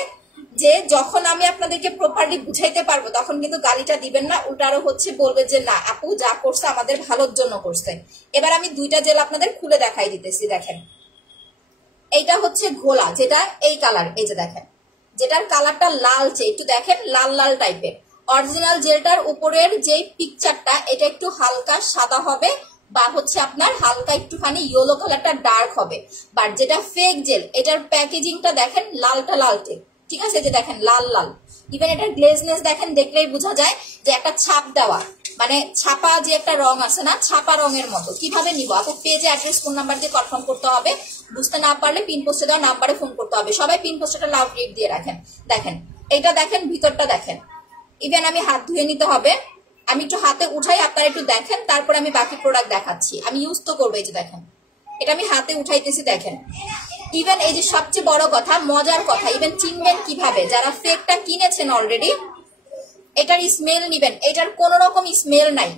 যে যখন আমি আপনাদেরকে প্রপারলি বুঝাইতে পারবো তখন কিন্তু গালিটা দিবেন না, উল্টারও হচ্ছে বলবে যে না আপু যা করছে আমাদের ভালোর জন্য করছে। এবার আমি 2টা জেল আপনাদের খুলে দেখাই দিতেছি। দেখেন এইটা হচ্ছে ঘোলা, যেটা এই কালার, এই যে দেখেন যেটার কালারটা লালচে, একটু দেখেন লাল লাল টাইপের। অরিজিনাল জেলটার উপরের যে পিকচারটা এটা একটু হালকা সাদা হবে, বা হচ্ছে আপনার হালকা একটুখানি ইয়েলো কালারটা ডার্ক হবে। বাট যেটা ফেক জেল এটার প্যাকেজিংটা দেখেন লালটা লালটে, ঠিক আছে, যে দেখেন লাল লাল। ইভেন এটার গ্লেজনেস দেখেন, দেখলেই বোঝা যায় যে একটা ছাপ দেওয়া, মানে ছাপা যে একটা রং আছে না, ছাপা রঙের মতো। কিভাবে নিব? আপনার পেজে অ্যাড্রেস ফোন নাম্বার দিয়ে কনফার্ম করতে হবে। বুঝতে না পারলে পিন পোস্টে দেওয়া নাম্বারে ফোন করতে হবে। সবাই পিন পোস্টটা লাভ রেট দিয়ে রাখেন। দেখেন এইটা দেখেন, ভিতরটা দেখেন। ইভেন আমি হাত ধুয়ে নিতে হবে, আমি একটু হাতে উঠাই, আপনারা একটু দেখেন, তারপর আমি বাকি প্রোডাক্ট দেখাচ্ছি। আমি ইউজ তো করবো, এই যে দেখেন এটা আমি হাতে উঠাইতেছি, দেখেন। ইভেন এই যে সবচেয়ে বড় কথা, মজার কথা, ইভেন চিনবেন কিভাবে? যারা ফেকটা কিনেছেন অলরেডি, এটার স্মেল নিবেন, এটার কোন রকম স্মেল নাই,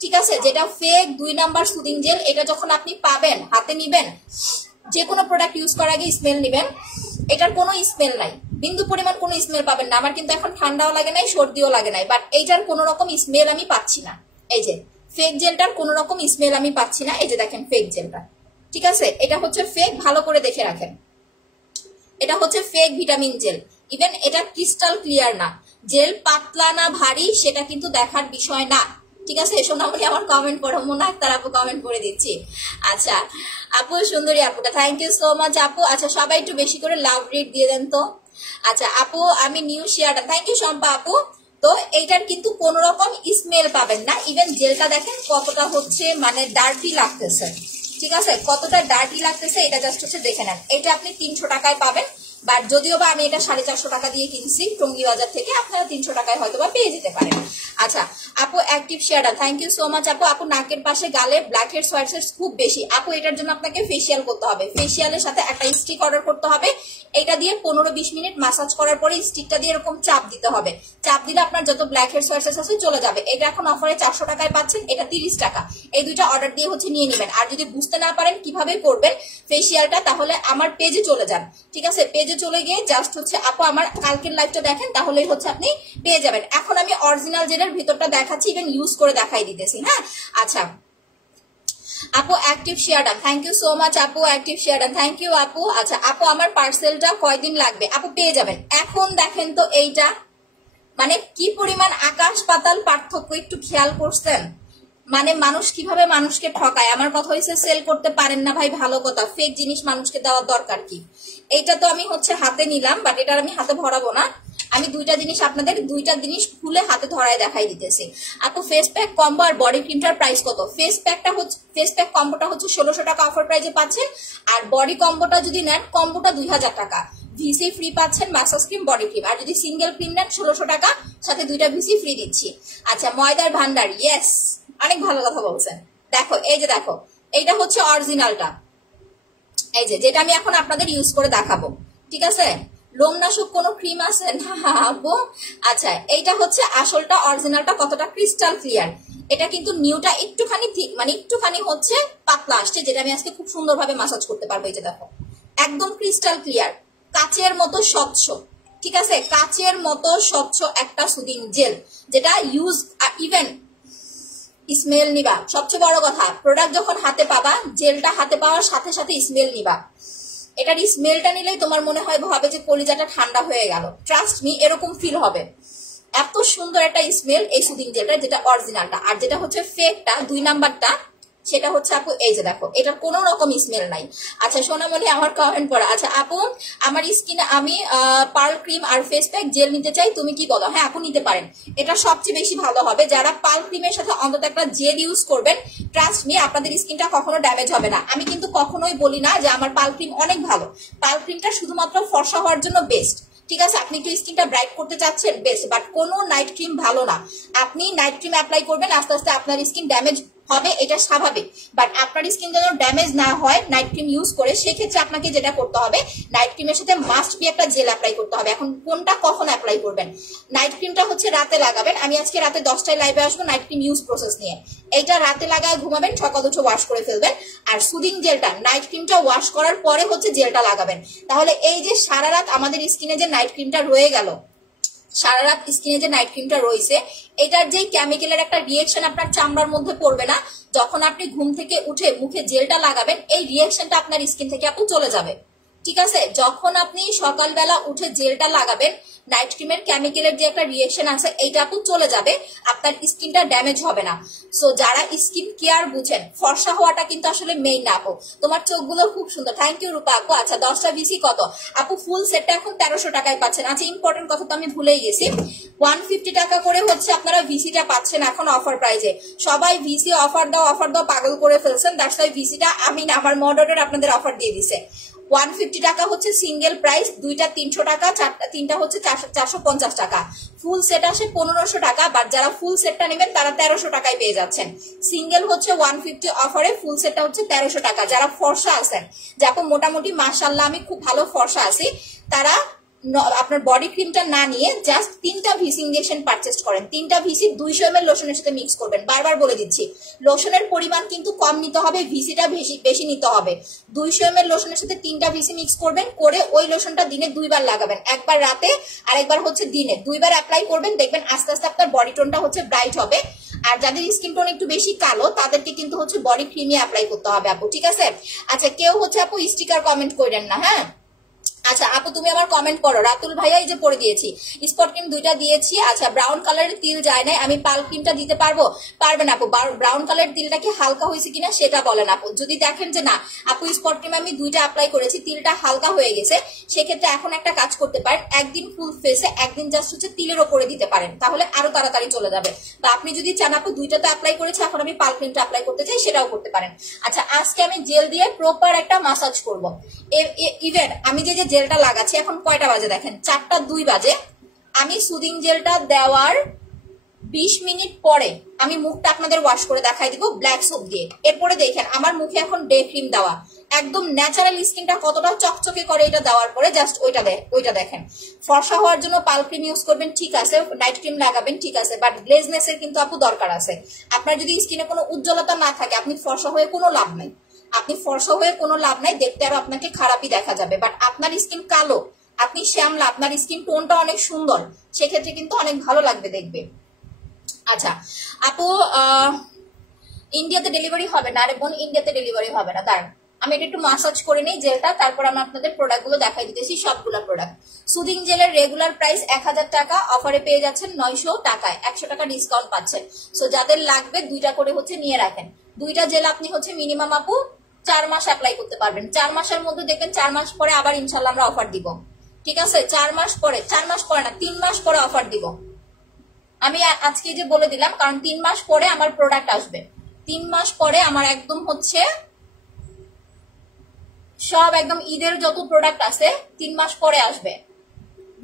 ঠিক আছে। যেটা ফেক 2 নাম্বার সুদিং জেল, এটা যখন আপনি পাবেন হাতে নিবেন, যে কোনো প্রোডাক্ট ইউজ করার আগে স্মেল নিবেন। এটার কোনো স্মেল নাই, বিন্দু পরিমাণ কোনো স্মেল পাবেন না। আমার কিন্তু এখন ঠান্ডাও লাগে নাই, সর্দিও লাগে নাই, বাট এইটার কোনো রকম স্মেল আমি পাচ্ছি না। এই যে ফেক জেলটার কোনো রকম স্মেল আমি পাচ্ছি না। এই যে দেখেন ফেক জেলটা, ঠিক আছে, এটা হচ্ছে ফেক, ভালো করে দেখে রাখেন। এটা হচ্ছে ফেক ভিটামিন জেল। ইভেন এটা ক্রিস্টাল ক্লিয়ার না। জেল পাতলা না ভারী সেটা কিন্তু দেখার বিষয় না, ঠিক আছে। সোনামণি আমার কমেন্ট পড়ো, মোনা তার আপু কমেন্ট করে দিচ্ছি। আচ্ছা আপু, সুন্দরী আপুটা, থ্যাংক ইউ সো মাচ আপু। আচ্ছা সবাই একটু বেশি করে লাভ রেট দিয়ে দেন তো। আচ্ছা আপু আমি নিউ শেয়ারটা, থ্যাংক ইউ শম্পা আপু। তো এইটার কিন্তু কোন রকম স্মেল পাবেন না। ইভেন জেলটা দেখেন কতটা হচ্ছে মানে ডার্টি লাগতেছে, ঠিক আছে, কতটা ডার্টি লাগতেছে এটা জাস্ট হচ্ছে দেখে নেন। এটা আপনি 300 টাকায় পাবেন, বাট যদিও বা আমি এটা 450 টাকা দিয়ে কিনছি টঙ্গী বাজার থেকে, আপনারা 300 টাকায় হয়তো বা পেয়ে যেতে পারেন। আচ্ছা আপু অ্যাক্টিভ শেয়ারটা, থ্যাংক ইউ সো মাচ আপু। আপু নাকের পাশে গালে ব্ল্যাক হেডস হোয়াইট হেডস খুব বেশি আপু, এটার জন্য আপনাকে ফেসিয়াল করতে হবে। ফেসিয়ালের সাথে একটা স্টিক অর্ডার করতে হবে। এটা দিয়ে 15-20 মিনিট মাসাজ করার পরে স্টিকটা দিয়ে এরকম চাপ দিতে হবে। চাপ দিলে আপনার যত ব্ল্যাক হেডস হোয়াইট হেডস আছে চলে যাবে। এটা এখন অফারে 400 টাকায় পাচ্ছেন, এটা 30 টাকা। এই 2টা অর্ডার দিয়ে হচ্ছে নিয়ে নেবেন। আর যদি বুঝতে না পারেন কিভাবে করবেন ফেসিয়ালটা, তাহলে আমার পেজে চলে যান, ঠিক আছে। পেজে চলে গিয়ে জাস্ট হচ্ছে আপু আমার কালকের লাইভটা দেখেন, তাহলেই হচ্ছে আপনি পেয়ে যাবেন। এখন আমি অরিজিনাল জেলের ভিতরটা দেখাচ্ছি, ইভেন ইউজ করে দেখাই দিতেছি, হ্যাঁ। আচ্ছা আপু অ্যাক্টিভ শেয়ারটা, থ্যাংক ইউ সো মাচ আপু। অ্যাক্টিভ শেয়ারটা, থ্যাংক ইউ আপু। আচ্ছা আপু আমার পার্সেলটা কয়দিন লাগবে? আপু পেয়ে যাবেন। এখন দেখেন তো এইটা মানে কি পরিমাণ আকাশ পাতাল পার্থক্য, একটু খেয়াল করছেন? মানে মানুষ কিভাবে মানুষকে ঠকায়। আমার কথা হয়েছে সেল করতে পারেন না ভাই, ভালো কথা, ফেক জিনিস মানুষকে দেওয়ার দরকার কি? এইটা তো আমি হচ্ছে হাতে নিলাম, বাট এটা আমি হাতে ভরাবো না। আমি 2টা জিনিস আপনাদের 2টা জিনিস খুলে হাতে ধরায় দেখাই দিতেছি। আপু ফেস প্যাক কম্বো আর বডি ক্রিমটার প্রাইস কত? ফেস প্যাক কম্বোটা হচ্ছে 1600 টাকা অফার প্রাইসে পাচ্ছেন। আর বডি কম্বোটা যদি নেন, কম্বোটা 2000 টাকা। ভিসি ফ্রি পাচ্ছেন, ম্যাসাজ ক্রিম, বডি ক্রিম। আর যদি সিঙ্গেল ক্রিম নেন 1600 টাকা, সাথে 2টা ভিসি ফ্রি দিচ্ছি। আচ্ছা ময়দার ভান্ডার, ইয়েস অনেক ভালো কথা বলছেন। দেখো এই যে দেখো, এইটা হচ্ছে অরিজিনালটা, এই যে যেটা আমি এখন আপনাদের ইউজ করে দেখাবো, ঠিক আছে। লোমনাশক কোনো ক্রিম আছে না আপু? আচ্ছা এইটা হচ্ছে আসলটা, অরিজিনালটা কতটা ক্রিস্টাল ক্লিয়ার। এটা কিন্তু নিউটা একটুখানি ঠিক, মানে একটুখানি হচ্ছে পাতলা আসছে, যেটা আমি আজকে খুব সুন্দরভাবে মাসাজ করতে পারবো। এই যে দেখো একদম ক্রিস্টাল ক্লিয়ার, কাচের মতো স্বচ্ছ, ঠিক আছে, কাচের মতো স্বচ্ছ একটা সুদিং জেল, যেটা ইউজ ইভেন স্মেল নিবা। সবচেয়ে বড় কথা, প্রোডাক্ট যখন হাতে পাবা, জেলটা হাতে পাওয়ার সাথে সাথে স্মেল নিবা। এটার স্মেলটা নিলেই তোমার মনে হয় ভাবে যে কলিজাটা ঠান্ডা হয়ে গেল। ট্রাস্ট মি, এরকম ফিল হবে। এত সুন্দর একটা স্মেল এই সুদিং জেলটা, যেটা অরিজিনালটা। আর যেটা হচ্ছে ফেকটা 2 নাম্বারটা, সেটা হচ্ছে আপু এই যে দেখো, এটার কোনো রকম স্মেল নাই। আচ্ছা সোনামণি আমার কমেন্ট পড়া। আচ্ছা আপু আমার স্কিনে আমি পার্ল ক্রিম আর ফেস প্যাক জেল নিতে চাই, তুমি কি বলো? হ্যাঁ আপু নিতে পারেন, এটা সবচেয়ে বেশি ভালো হবে। যারা পার্ল ক্রিমের সাথে অন্তত একটা জেল ইউজ করবেন, ট্রাস্ট মি আপনাদের স্কিনটা কখনো ড্যামেজ হবে না। আমি কিন্তু কখনোই বলি না যে আমার পার্ল ক্রিম অনেক ভালো, পার্ল ক্রিমটা শুধুমাত্র ফর্সা হওয়ার জন্য বেস্ট, ঠিক আছে? আপনি একটু স্কিনটা ব্রাইট করতে চাচ্ছেন বেস্ট, বাট কোনো নাইট ক্রিম ভালো না। আপনি নাইট ক্রিম অ্যাপ্লাই করবেন, আস্তে আস্তে আপনার স্কিন ড্যামেজ হবে, এটা স্বাভাবিক। বাট আপনার স্কিন যেন ড্যামেজ না হয় নাইট ক্রিম ইউজ করে, সেক্ষেত্রে আপনাকে যেটা করতে হবে, নাইট ক্রিমের সাথে মাস্ট বি একটা জেল অ্যাপ্লাই করতে হবে। এখন কোনটা কখন অ্যাপ্লাই করবেন? নাইট ক্রিমটা হচ্ছে রাতে লাগাবেন। আমি আজকে রাতে 10টায় লাইভে আসবো নাইট ক্রিম ইউজ প্রসেস নিয়ে। এইটা রাতে লাগায় ঘুমাবেন, সকাল উঠে ওয়াশ করে ফেলবেন। আর সুদিং জেলটা, নাইট ক্রিমটা ওয়াশ করার পরে হচ্ছে জেলটা লাগাবেন। তাহলে এই যে সারা রাত আমাদের স্কিনে যে নাইট ক্রিমটা রয়ে গেল, সারা রাত স্কিনে যে নাইট ক্রিমটা রয়েছে, এটার যে কেমিক্যালের একটা রিয়েকশন আপনার চামড়ার মধ্যে পড়বে না, যখন আপনি ঘুম থেকে উঠে মুখে জেলটা লাগাবেন, এই রিয়েকশনটা আপনার স্কিন থেকে আপু চলে যাবে, ঠিক আছে? যখন আপনি সকালবেলা উঠে জেলটা লাগাবেন, নাইট ক্রিমের কেমিক্যালের যে একটা রিয়েকশন আছে এইটা আপু চলে যাবে, আপনার স্কিনটা ড্যামেজ হবে না। সো যারা স্কিন কেয়ার বুঝেন, ফর্সা হওয়াটা কিন্তু আসলে মেইন না আপু। তোমার চোখগুলো খুব সুন্দর, থ্যাংক ইউ রূপা আপু। আচ্ছা 10টা ভিসি কত আপু? ফুল সেটটা এখন 1300 টাকায় পাচ্ছেন। আচ্ছা ইম্পর্টেন্ট কথা তো আমি ভুলেই গেছি, 150 টাকা করে হচ্ছে আপনারা ভিসিটা পাচ্ছেন এখন অফার প্রাইজে। সবাই ভিসি অফার দাও পাগল করে ফেলছেন, দ্যাটস ওয়াই ভিসিটা আমি না, আমার মডারেটর আপনাদের অফার দিয়ে দিছে। 150 টাকা হচ্ছে সিঙ্গেল প্রাইস, দুইটা 300 টাকা, তিনটা হচ্ছে 450 টাকা। ফুল সেট আসে 1500 টাকা, বাট যারা ফুল সেটটা নেবেন তারা 1300 টাকায় পেয়ে যাচ্ছেন। সিঙ্গেল হচ্ছে 150 অফারে, ফুল সেটটা হচ্ছে 1300 টাকা। যারা ফর্সা আছেন, যাকে মোটামুটি মাশাআল্লাহ আমি খুব ভালো ফর্সা আছি, তারা আপনার বডি ক্রিমটা না নিয়ে জাস্ট 3টা ভিসি ইনজেকশন পারচেজ করেন। 3টা ভিসি 200 ml লোশনের সাথে মিক্স করবেন। বারবার বলে দিচ্ছি, লোশনের পরিমাণ কিন্তু কম নিতে হবে, ভিসিটা বেশি নিতে হবে। 200 ml লোশনের সাথে 3টা ভিসি মিক্স করবেন, করে ওই লোশনটা দিনে 2বার লাগাবেন, একবার রাতে আর একবার হচ্ছে দিনে 2বার অ্যাপ্লাই করবেন। দেখবেন আস্তে আস্তে আপনার বডি টোনটা হচ্ছে ব্রাইট হবে। আর যাদের স্কিন টোন একটু বেশি কালো, তাদেরকে কিন্তু হচ্ছে বডি ক্রিমই অ্যাপ্লাই করতে হবে আপু, ঠিক আছে? আচ্ছা কেউ হচ্ছে আপু স্টিকার কমেন্ট করেন না, হ্যাঁ? আচ্ছা আপু তুমি আমার কমেন্ট করো। রাতুল ভাইয়া এই যে পরে দিয়েছি, স্পট ক্রিম 2টা দিয়েছি। আচ্ছা ব্রাউন কালারের তিল যায় নাই, আমি পাল ক্রিমটা দিতে পারবো? পারবেন আপু। ব্রাউন কালারের তিলটা কি হালকা হয়েছে কিনা সেটা বলেন আপু। যদি দেখেন যে না আপু স্পট ক্রিম আমি 2টা অ্যাপ্লাই করেছি, তিলটা হালকা হয়ে গেছে, সেক্ষেত্রে এখন একটা কাজ করতে পারেন, একদিন ফুল ফেসে একদিন জাস্ট হচ্ছে তিলের ওপরে দিতে পারেন, তাহলে আরো তাড়াতাড়ি চলে যাবে। বা আপনি যদি চান আপু 2টা তো অ্যাপ্লাই করেছি, এখন আমি পাল ক্রিমটা অ্যাপ্লাই করতে চাই, সেটাও করতে পারেন। আচ্ছা আজকে আমি জেল দিয়ে প্রপার একটা মাসাজ করবো। ইভেন আমি যে জেলটা লাগাচ্ছি, এখন কয়টা বাজে দেখেন, 4:02 বাজে। আমি সুদিং জেলটা দেওয়ার 20 মিনিট পরে আমি মুখটা আপনাদের ওয়াশ করে দেখাই দিব ব্ল্যাক সোপ দিয়ে। এরপরে দেখেন আমার মুখে এখন ডে ক্রিম দেওয়া, একদম ন্যাচারাল স্কিনটা কতটা চকচকে করে এটা দেওয়ার পরে, জাস্ট ওইটা দেখেন। ফর্সা হওয়ার জন্য পাল ক্রিম ইউজ করবেন, ঠিক আছে, নাইট ক্রিম লাগাবেন, ঠিক আছে, বাট গ্লেজনেস এর কিন্তু আপু দরকার আছে। আপনার যদি স্কিনে কোনো উজ্জ্বলতা না থাকে, আপনি ফর্সা হয়ে কোনো লাভ নাই, দেখতে আরো আপনাকে খারাপই দেখা যাবে। বাট আপনার স্কিন কালো, আপনি শ্যামলা, আপনার স্কিন টোনটা অনেক সুন্দর, সেক্ষেত্রে কিন্তু অনেক ভালো লাগবে দেখবে। আচ্ছা আপু ইন্ডিয়াতে ডেলিভারি হবে না? আরে বোন ইন্ডিয়াতে ডেলিভারি হবে না, দাঁড়ান আমি এটা একটু মাসাজ করে নিই জেলটা, তারপর আমি আপনাদের প্রোডাক্ট গুলো দেখাই দিতেছি, সবগুলো প্রোডাক্ট। সুদিং জেলের রেগুলার প্রাইস 1000 টাকা, অফারে পেয়ে যাচ্ছেন 900 টাকায়, 100 টাকা ডিসকাউন্ট পাচ্ছেন। সো যাদের লাগবে 2টা করে হচ্ছে নিয়ে রাখেন। 2টা জেল আপনি হচ্ছে মিনিমাম আপু 4 মাস অ্যাপ্লাই করতে পারবেন। 4 মাসের মধ্যে দেখবেন 4 মাস পরে আবার ইনশাল্লাহ আমরা অফার দিব, ঠিক আছে? 4 মাস পরে না 3 মাস পরে অফার দিব। আমি আজকে যে বলে দিলাম, কারণ 3 মাস পরে আমার প্রোডাক্ট আসবে। 3 মাস পরে আমার একদম হচ্ছে সব একদম ঈদের যত প্রোডাক্ট আছে 3 মাস পরে আসবে,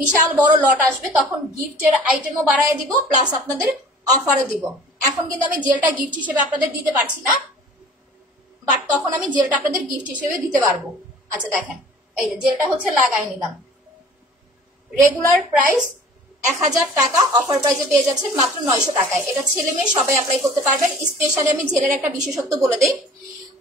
বিশাল বড় লট আসবে, তখন গিফটের আইটেমও বাড়ায় দিব, প্লাস আপনাদের অফারও দিব। এখন কিন্তু আমি জেলটা গিফট হিসেবে আপনাদের দিতে পারছি না, বাট তখন আমি জেলটা আপনাদের গিফট হিসেবে দিতে পারবো। আচ্ছা দেখেন এই যে জেলটা হচ্ছে লাগাই নিলাম, রেগুলার প্রাইস 1000 টাকা, অফার প্রাইসে পেয়ে যাচ্ছেন মাত্র 900 টাকায়। এটা ছেলে মেয়ে সবাই অ্যাপ্লাই করতে পারবেন। স্পেশালি আমি জেলের একটা বিশেষত্ব বলে দিই,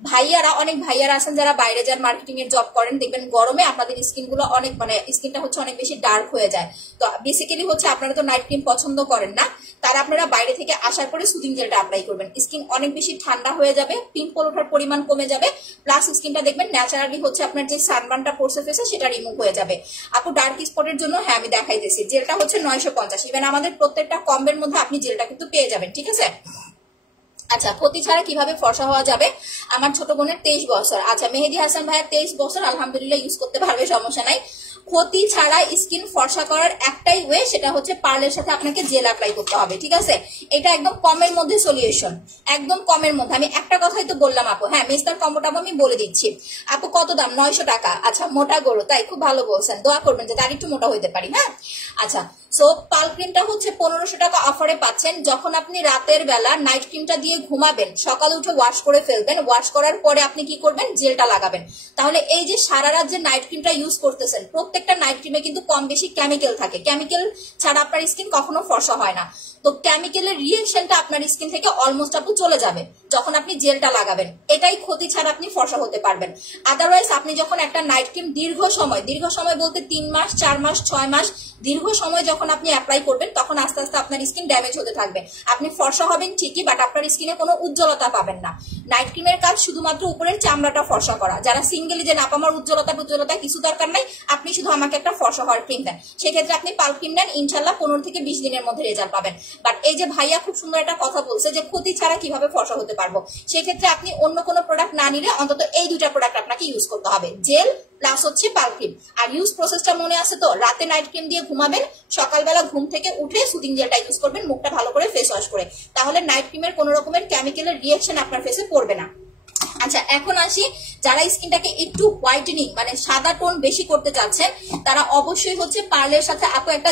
ভাইয়ারা, অনেক ভাইয়ারা আছেন যারা বাইরে যান, মার্কেটিং এর জব করেন, দেখবেন গরমে আপনাদের স্কিন গুলো অনেক স্কিনটা হচ্ছে অনেক বেশি ডার্ক হয়ে যায়। তো বেসিক্যালি হচ্ছে আপনারা তো নাইট ক্রিম পছন্দ করেন না, তারা আপনারা বাইরে থেকে আসার পরে সুদিং জেলটা অ্যাপ্লাই করবেন, স্কিন অনেক বেশি ঠান্ডা হয়ে যাবে, পিম্পল ওঠার পরিমাণ কমে যাবে, প্লাস স্কিনটা দেখবেন ন্যাচারালি হচ্ছে আপনার যে সানবার্নটা পড়ছে ফেসে সেটা রিমুভ হয়ে যাবে। আপু ডার্ক স্পটের জন্য হ্যাঁ আমি দেখাইতেছি, জেলটা হচ্ছে 950, ইভেন আমাদের প্রত্যেকটা কম্বের মধ্যে আপনি জেলটা কিন্তু পেয়ে যাবেন, ঠিক আছে? আচ্ছা, ক্ষতি ছাড়া কিভাবে ফর্সা হওয়া যাবে? আমার ছোট বোনের 23 বছর। আচ্ছা, মেহেদি হাসান ভাইয়ের 23 বছর, আলহামদুলিল্লাহ ইউজ করতে পারবে, সমস্যা নাই। ক্ষতি ছাড়া স্কিন ফর্সা করার একটাই ওয়ে, সেটা হচ্ছে পার্লের সাথে আপনাকে জেল অ্যাপ্লাই করতে হবে, ঠিক আছে? এটা একদম কমের মধ্যে সলিউশন, একদম কমের মধ্যে। আমি একটা কথাই তো বললাম আপু। হ্যাঁ, মিস্টার কম্বোটাও আমি বলে দিচ্ছি। আপু কত দাম? 900 টাকা। আচ্ছা, মোটা গরু, তাই? খুব ভালো বলছেন, দোয়া করবেন যে তার একটু মোটা হইতে পারি। হ্যাঁ, আচ্ছা। সো পাল ক্রিমটা হচ্ছে 1500 টাকা অফারে পাচ্ছেন। যখন আপনি রাতের বেলা নাইট ক্রিমটা দিয়ে ঘুমাবেন, সকালে উঠে ওয়াশ করে ফেলবেন, ওয়াশ করার পরে আপনি কি করবেন? জেলটা লাগাবেন। তাহলে এই যে সারা রাত যে নাইট ক্রিমটা ইউজ করতেছেন, প্রত্যেকটা নাইট ক্রিমে কিন্তু কম বেশি কেমিক্যাল থাকে। কেমিক্যাল ছাড়া আপনার স্কিন কখনো ফর্সা হয় না। তো কেমিক্যালের রিঅ্যাকশনটা আপনার স্কিন থেকে অলমোস্ট আপু চলে যাবে যখন আপনি জেলটা লাগাবেন। এটাই ক্ষতি ছাড়া আপনি ফর্সা হতে পারবেন। আদারওয়াইজ আপনি যখন একটা নাইট ক্রিম দীর্ঘ সময় বলতে 3 মাস, 4 মাস, 6 মাস, দীর্ঘ সময় যখন আপনি অ্যাপ্লাই করবেন, তখন আস্তে আস্তে আপনার স্কিন ড্যামেজ হতে থাকবে। আপনি ফর্সা হবেন ঠিকই, বাট আপনার স্কিনে কোনো উজ্জ্বলতা পাবেন না। নাইট ক্রিমের কাজ শুধুমাত্র উপরের চামড়াটা ফর্সা করা। যারা সিঙ্গেলি যে আমার উজ্জ্বলতা কিছু দরকার নাই, আপনি শুধু আমাকে একটা ফর্সা হওয়ার ক্রিম দেন, সেক্ষেত্রে আপনি পাল ক্রিম নেন, ইনশাল্লাহ 15 থেকে 20 দিনের মধ্যে রেজাল্ট পাবেন। বাট এই যে ভাইয়া খুব সুন্দর একটা কথা বলছে যে ক্ষতি ছাড়া কিভাবে ফর্সা হতে পারবো, সেক্ষেত্রে আপনি অন্য কোনো প্রোডাক্ট না নিলে অন্তত এই দুইটা প্রোডাক্ট আপনাকে ইউজ করতে হবে, জেল প্লাস হচ্ছে পাল ক্রিম। আর ইউজ প্রসেসটা মনে আছে তো? রাতে নাইট ক্রিম দিয়ে ঘুমাবেন, সকালবেলা ঘুম থেকে উঠে সুদিং জেলটা ইউজ করবেন, মুখটা ভালো করে ফেস ওয়াশ করে। তাহলে নাইট ক্রিমের কোনো রকমের কেমিক্যালের রিঅ্যাকশন আপনার ফেসে পড়বে না। আচ্ছা, এখন আসি যারা স্কিনটাকে একটু হোয়াইটেনিং মানে সাদা টোন বেশি করতে চাচ্ছেন, তারা অবশ্যই হচ্ছে পার্লের সাথে আপু একটা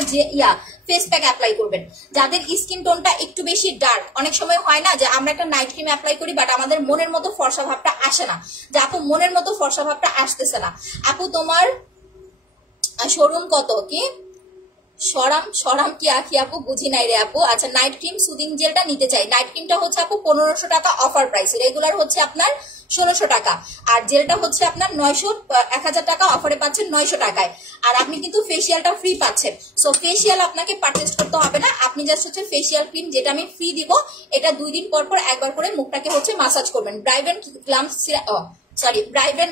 ফেস প্যাক অ্যাপ্লাই করবেন। যাদের স্কিন টোনটা একটু বেশি ডার্ক, অনেক সময় হয় না যে আমরা একটা নাইট ক্রিম অ্যাপ্লাই করি বাট আমাদের মনের মতো ফর্সা ভাবটা আসে না, যে আপু মনের মতো ফর্সা ভাবটা আসতেছে না। আপু তোমার শোরুম কত? কি সরাম কি আখি আপু? বুঝি নাই রে আপু। আচ্ছা, নাইট ক্রিম সুদিং জেলটা নিতে চাই। নাইট ক্রিমটা হচ্ছে আপু 1500 টাকা অফার প্রাইস, রেগুলার হচ্ছে আপনার 1600 টাকা। আর জেলটা হচ্ছে আপনার 1000 টাকা অফারে পাচ্ছেন 900 টাকায়। আর আপনি কিন্তু ফেসিয়ালটা ফ্রি পাচ্ছেন। সো ফেসিয়াল আপনাকে পারচেজ করতে হবে না, আপনি জাস্ট হচ্ছে ফেসিয়াল ক্রিম যেটা আমি ফ্রি দিব, এটা 2 দিন পর পর একবার করে মুখটাকে হচ্ছে মাসাজ করবেন। ব্রাইব্রেন্ট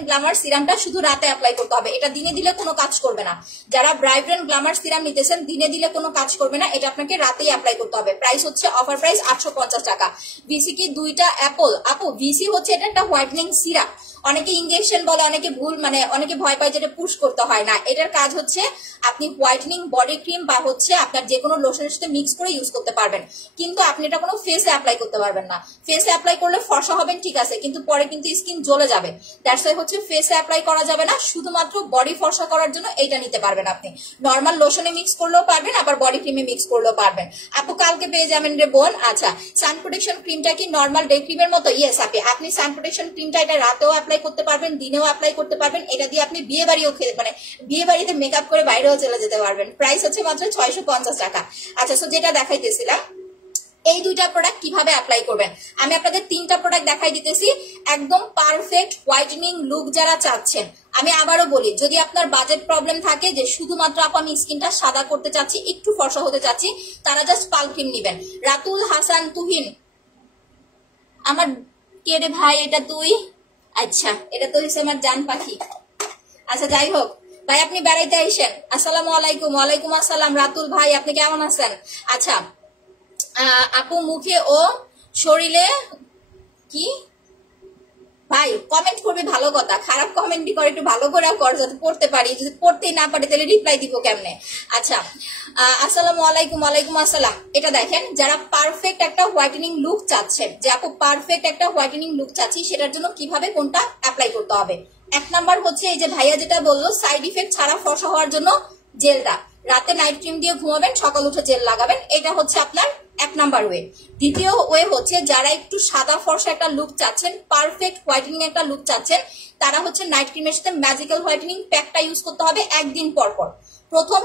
গ্ল্যামার সিরামটা শুধু রাতে অ্যাপ্লাই করতে হবে, এটা দিনে দিলে কোনো কাজ করবে না। যারা ব্রাইব্রেন্ট গ্ল্যামার সিরাম নিতেছেন দিনে দিলে কোনো কাজ করবে না, এটা আপনাকে রাতেই অ্যাপ্লাই করতে হবে। প্রাইস হচ্ছে অফার প্রাইস 850 টাকা। ভিসি কি 2টা অ্যাপল? আপু ভিসি হচ্ছে এটা একটা হোয়াইটনিং সিরাম। অনেকে ইনজেকশন বলে, অনেকে ভুল মানে অনেকে ভয় পায় যেটা পুশ করতে হয় না। এটার কাজ হচ্ছে আপনি হোয়াইটনিং বডি ক্রিম বা হচ্ছে আপনার যে কোনো লোশনের সাথে মিক্স করে ইউজ করতে পারবেন, কিন্তু আপনি এটা কোনো ফেসে অ্যাপ্লাই করতে পারবেন না। ফেসে অ্যাপ্লাই করলে ফর্সা হবেন ঠিক আছে, কিন্তু পরে কিন্তু স্কিন জ্বলে যাবে। দ্যাটস ওয়াই হচ্ছে ফেসে অ্যাপ্লাই করা যাবে না, শুধুমাত্র বডি ফর্সা করার জন্য এইটা নিতে পারবেন। আপনি নর্মাল লোশনে মিক্স করলেও পারবেন, আবার বডি ক্রিমে মিক্স করলেও পারবেন। আপু কালকে পেয়ে যাবেন রে বোন। আচ্ছা, সান প্রোটেকশন ক্রিমটা কি নর্মাল ডে ক্রিমের মতো? ইয়েস আপনি সান প্রোটেকশন ক্রিমটা এটা রাতেও অ্যাপ্লাই করতে পারবেন, দিনেও অ্যাপ্লাই করতে পারবেন। এটা দিয়ে আপনি বিয়ে বাড়িতে মেকআপ করে বাইরেও চলে যেতে পারবেন। প্রাইস হচ্ছে মাত্র 650 টাকা। আচ্ছা, সো যেটা দেখাইতেছিলাম, এই দুইটা প্রোডাক্ট কিভাবে অ্যাপ্লাই করবেন, আমি আপনাদের 3টা প্রোডাক্ট দেখাই দিতেছি। একদম পারফেক্ট হোয়াইটেনিং লুক যারা চাচ্ছেন, আমি আবারও বলি, যদি আপনার বাজেট প্রবলেম থাকে যে শুধুমাত্র আমি স্কিনটা সাদা করতে চাচ্ছি, একটু ফর্সা হতে চাচ্ছি, তারা জাস্ট পাল ক্রিম নিবেন। রাতুল হাসান তুহিন, আমার কে রে ভাই? এটা তুই? আচ্ছা, এটা তো হচ্ছে আমার জান পাখি। আচ্ছা, যাই হোক ভাই, আপনি বেড়াইতে আইসেন। আসসালামু আলাইকুম। ওয়ালাইকুম আসসালাম রাতুল ভাই, আপনি কেমন আছেন? আচ্ছা, আপু মুখে ও শরীরে কি ভাই কমেন্ট করবি, ভালো কথা, খারাপ কমেন্ট করে একটু ভালো করে কর যাতে পড়তে পারি, যদি পড়তেই না পারি তাহলে রিপ্লাই দিব কেমনে? আচ্ছা, আসসালামু আলাইকুম। ওয়ালাইকুম আসসালাম। এটা দেখেন, যারা পারফেক্ট একটা হোয়াইটেনিং লুক চাচ্ছেন, যে আপু পারফেক্ট একটা হোয়াইটেনিং লুক চাচ্ছি, সেটার জন্য কিভাবে কোনটা অ্যাপ্লাই করতে হবে। 1 নাম্বার হচ্ছে এই যে ভাইয়া যেটা বললো, সাইড ইফেক্ট ছাড়া ফর্সা হওয়ার জন্য জেলটা। রাতে নাইট ক্রিম দিয়ে ঘুমাবেন, সকাল উঠে জেল লাগাবেন, এটা হচ্ছে আপনার 1 নাম্বার ওয়ে। দ্বিতীয় ওয়ে হচ্ছে যারা একটু সাদা ফর্সা একটা লুক চাচ্ছেন, পারফেক্ট হোয়াইটেনিং একটা লুক চাচ্ছেন, তারা হচ্ছে নাইট ক্রিমের সাথে ম্যাজিক্যাল হোয়াইটেনিং প্যাকটা ইউজ করতে হবে 1 দিন পর পর। প্রথম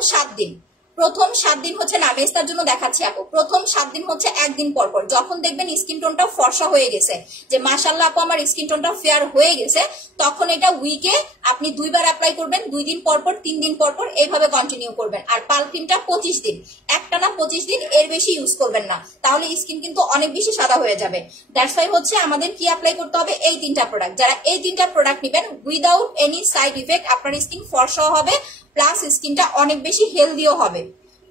7 দিন হচ্ছে না, আমি তার জন্য দেখাচ্ছি আপু। প্রথম 7 দিন হচ্ছে 1 দিন পর পর। যখন দেখবেন স্কিন টোনটা ফর্সা হয়ে গেছে, যে মাশাআল্লাহ আপু আমার স্কিন টোনটা ফেয়ার হয়ে গেছে, তখন এটা উইকে আপনি 2 বার অ্যাপ্লাই করবেন, 2 দিন পর পর, 3 দিন পর পর, এইভাবে কন্টিনিউ করবেন। আর পাল ক্রিমটা 25 দিন, একটানা 25 দিন, এর বেশি ইউজ করবেন না, তাহলে স্কিন কিন্তু অনেক বেশি সাদা হয়ে যাবে। দ্যাটস ওয়াই হচ্ছে আমাদের কি অ্যাপ্লাই করতে হবে, এই 3টা প্রোডাক্ট। যারা এই 3টা প্রোডাক্ট নেবেন উইদাউট এনি সাইড ইফেক্ট, আপনার স্কিন ফর্সা হবে, প্লাস স্কিনটা অনেক বেশি হেলদিও হবে।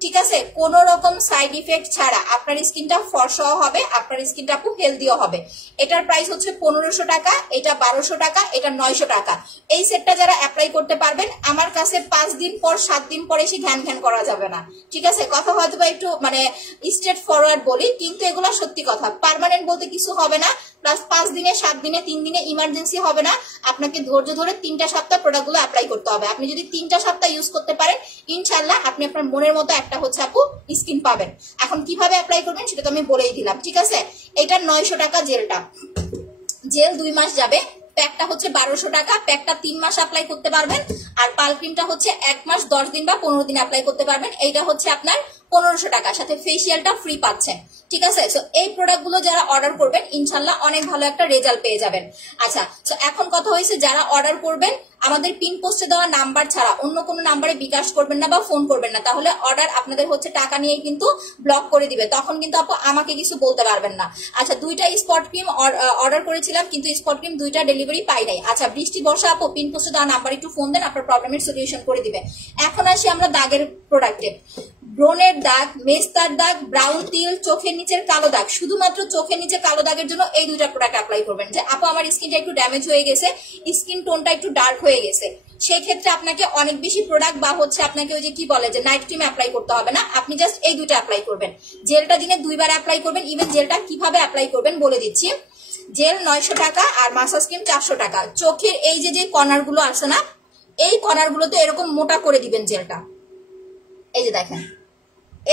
ঠিক আছে, কোনো রকম সাইড ইফেক্ট ছাড়া আপনার স্কিনটা ফর্সাও হবে, আপনার স্কিনটা খুব হেলদিও হবে। এটার প্রাইস হচ্ছে 1500 টাকা, এটা 1200 টাকা, এটা 900 টাকা। এই সেটটা যারা অ্যাপ্লাই করতে পারবেন, আমার কাছে 5 দিন পর 7 দিন পর এসে ঘ্যান ঘ্যান করা যাবে না, ঠিক আছে। কথা হয়তো বা একটু মানে স্ট্রেট ফরওয়ার্ড বলি, কিন্তু এগুলো সত্যি কথা। পার্মানেন্ট বলতে কিছু হবে না, প্লাস 5 দিনে 7 দিনে 3 দিনে ইমার্জেন্সি হবে না। আপনাকে ধৈর্য ধরে 3টা সপ্তাহ প্রোডাক্টগুলো অ্যাপ্লাই করতে হবে। আপনি যদি 3টা সপ্তাহ ইউজ করতে পারেন, ইনশাল্লাহ আপনি আপনার মনের মতো একটা হচ্ছে আপু স্কিন পাবেন। এখন কিভাবে অ্যাপ্লাই করবেন সেটা তো আমি বলেই দিলাম, ঠিক আছে। এটা 900 টাকা জেলটা, জেল 2 মাস যাবে। প্যাকটা হচ্ছে 1200 টাকা, প্যাকটা 3 মাস অ্যাপ্লাই করতে পারবেন। আর পাল ক্রিমটা হচ্ছে 1 মাস 10 দিন বা 15 দিন অ্যাপ্লাই করতে পারবেন। এইটা হচ্ছে আপনার 1500 টাকা, সাথে ফেসিয়ালটা ফ্রি পাচ্ছেন, ঠিক আছে। সো এই প্রোডাক্টগুলো যারা অর্ডার করবেন ইনশাল্লাহ অনেক ভালো একটা রেজাল্ট পেয়ে যাবেন। আচ্ছা, সো এখন কথা হয়েছে যারা অর্ডার করবেন আমাদের পিন পোস্টে দেওয়া নাম্বার ছাড়া অন্য কোনো নাম্বারে বিকাশ করবেন না বা ফোন করবেন না, তাহলে অর্ডার আপনাদের হচ্ছে টাকা নিয়ে কিন্তু ব্লক করে দিবে, তখন কিন্তু আপু আমাকে কিছু বলতে পারবেন না। আচ্ছা, 2টা স্পট ক্রিম অর্ডার করেছিলাম, কিন্তু স্পট ক্রিম 2টা ডেলিভারি পাই নাই। আচ্ছা, বৃষ্টি বর্ষা আপু পিন পোস্টে দেওয়া নাম্বার একটু ফোন দেন, আপনার প্রবলেমের সলিউশন করে দিবে। এখন আসি আমরা দাগের প্রোডাক্টে। ব্রণের দাগ, মেস্তার দাগ, ব্রাউন তিল, চোখের নিচের কালো দাগ, শুধুমাত্র চোখের নিচে কালো দাগের জন্য এই 2টা প্রোডাক্ট অ্যাপ্লাই করবেন। যে আপু আমার স্কিনটা একটু ড্যামেজ হয়ে গেছে, স্কিন টোনটা একটু ডার্ক হয়ে গেছে, সেই ক্ষেত্রে আপনাকে অনেক বেশি প্রোডাক্ট বা হচ্ছে আপনাকে ওই যে কি বলে যে নাইট ক্রিম অ্যাপ্লাই করতে হবে না, আপনি জাস্ট এই 2টা অ্যাপ্লাই করবেন। জেলটা দিনে 2 বার অ্যাপ্লাই করবেন। ইভেন জেলটা কিভাবে অ্যাপ্লাই করবেন বলে দিচ্ছি। জেল 900 টাকা আর মাসাজ ক্রিম 400 টাকা। চোখের এই যে কর্নার গুলো আছে না, এই কর্নার গুলোতে এরকম মোটা করে দিবেন জেলটা, এই যে দেখেন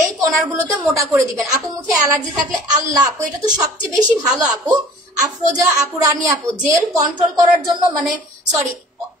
এই কর্নার গুলোতে মোটা করে দিবেন। আপু মুখে অ্যালার্জি থাকলে আল্লাহ আপু এটা তো সবচেয়ে বেশি ভালো আপু, আফরোজা আপু, রানী আপু, জেল কন্ট্রোল করার জন্য মানে সরি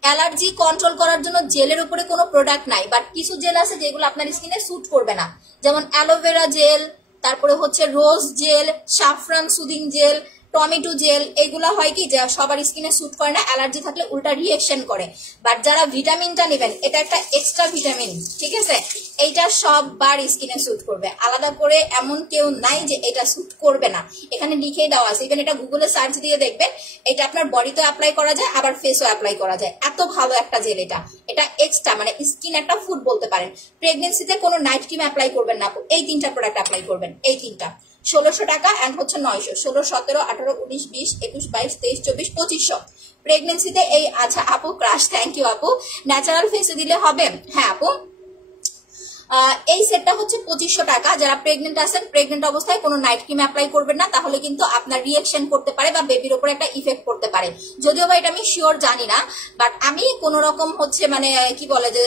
অ্যালার্জি কন্ট্রোল করার জন্য জেলের উপরে কোনো প্রোডাক্ট নাই, বাট কিছু জেল আছে যেগুলো আপনার স্কিনে স্যুট করবে না, যেমন অ্যালোভেরা জেল, তারপরে হচ্ছে rose gel, saffron soothing gel, tomato gel, এগুলা হয় কি যে সবার স্কিনে স্যুট করে না, অ্যালার্জি থাকলে উল্টা রিঅ্যাকশন করে। বাট যারা ভিটামিনটা নেবেন, এটা একটা এক্সট্রা ভিটামিন, ঠিক আছে, এইটা সববার স্কিনে স্যুট করবে, আলাদা করে এমন কেউ নাই যে এটা স্যুট করবে না, এখানে লিখেই দেওয়া আছে। ইভেন এটা গুগলে সার্চ দিয়ে দেখবেন, এটা আপনার বডিতে অ্যাপ্লাই করা যায়, আবার ফেসও অ্যাপ্লাই করা যায়। এত ভালো একটা জেল এটা, এটা এক্সট্রা মানে স্কিন একটা ফুড বলতে পারেন। প্রেগনেন্সিতে কোনো নাইট ক্রিম অ্যাপ্লাই করবেন না, এই 3টা প্রোডাক্ট অ্যাপ্লাই করবেন, এই 3টা 1600 টাকা এন্ড হচ্ছে 900, 16, 17, 18, 19, 20, 21, 22, 23, 24, 2500 প্রেগনেন্সিতে এই। আচ্ছা আপু ক্রাশ, থ্যাংক ইউ আপু। ন্যাচারাল ফেসে দিলে হবে? হ্যাঁ আপু, এই সেটটা হচ্ছে 2500 টাকা। যারা প্রেগনেন্ট আছেন, প্রেগনেন্ট অবস্থায় কোনো নাইট ক্রিম অ্যাপ্লাই করবেন না, তাহলে কিন্তু আপনার রিঅ্যাকশন করতে পারে বা বেবির উপর একটা ইফেক্ট করতে পারে। যদিও বা এটা আমি শিওর জানি না, বাট আমি কোন রকম হচ্ছে মানে কি বলে যে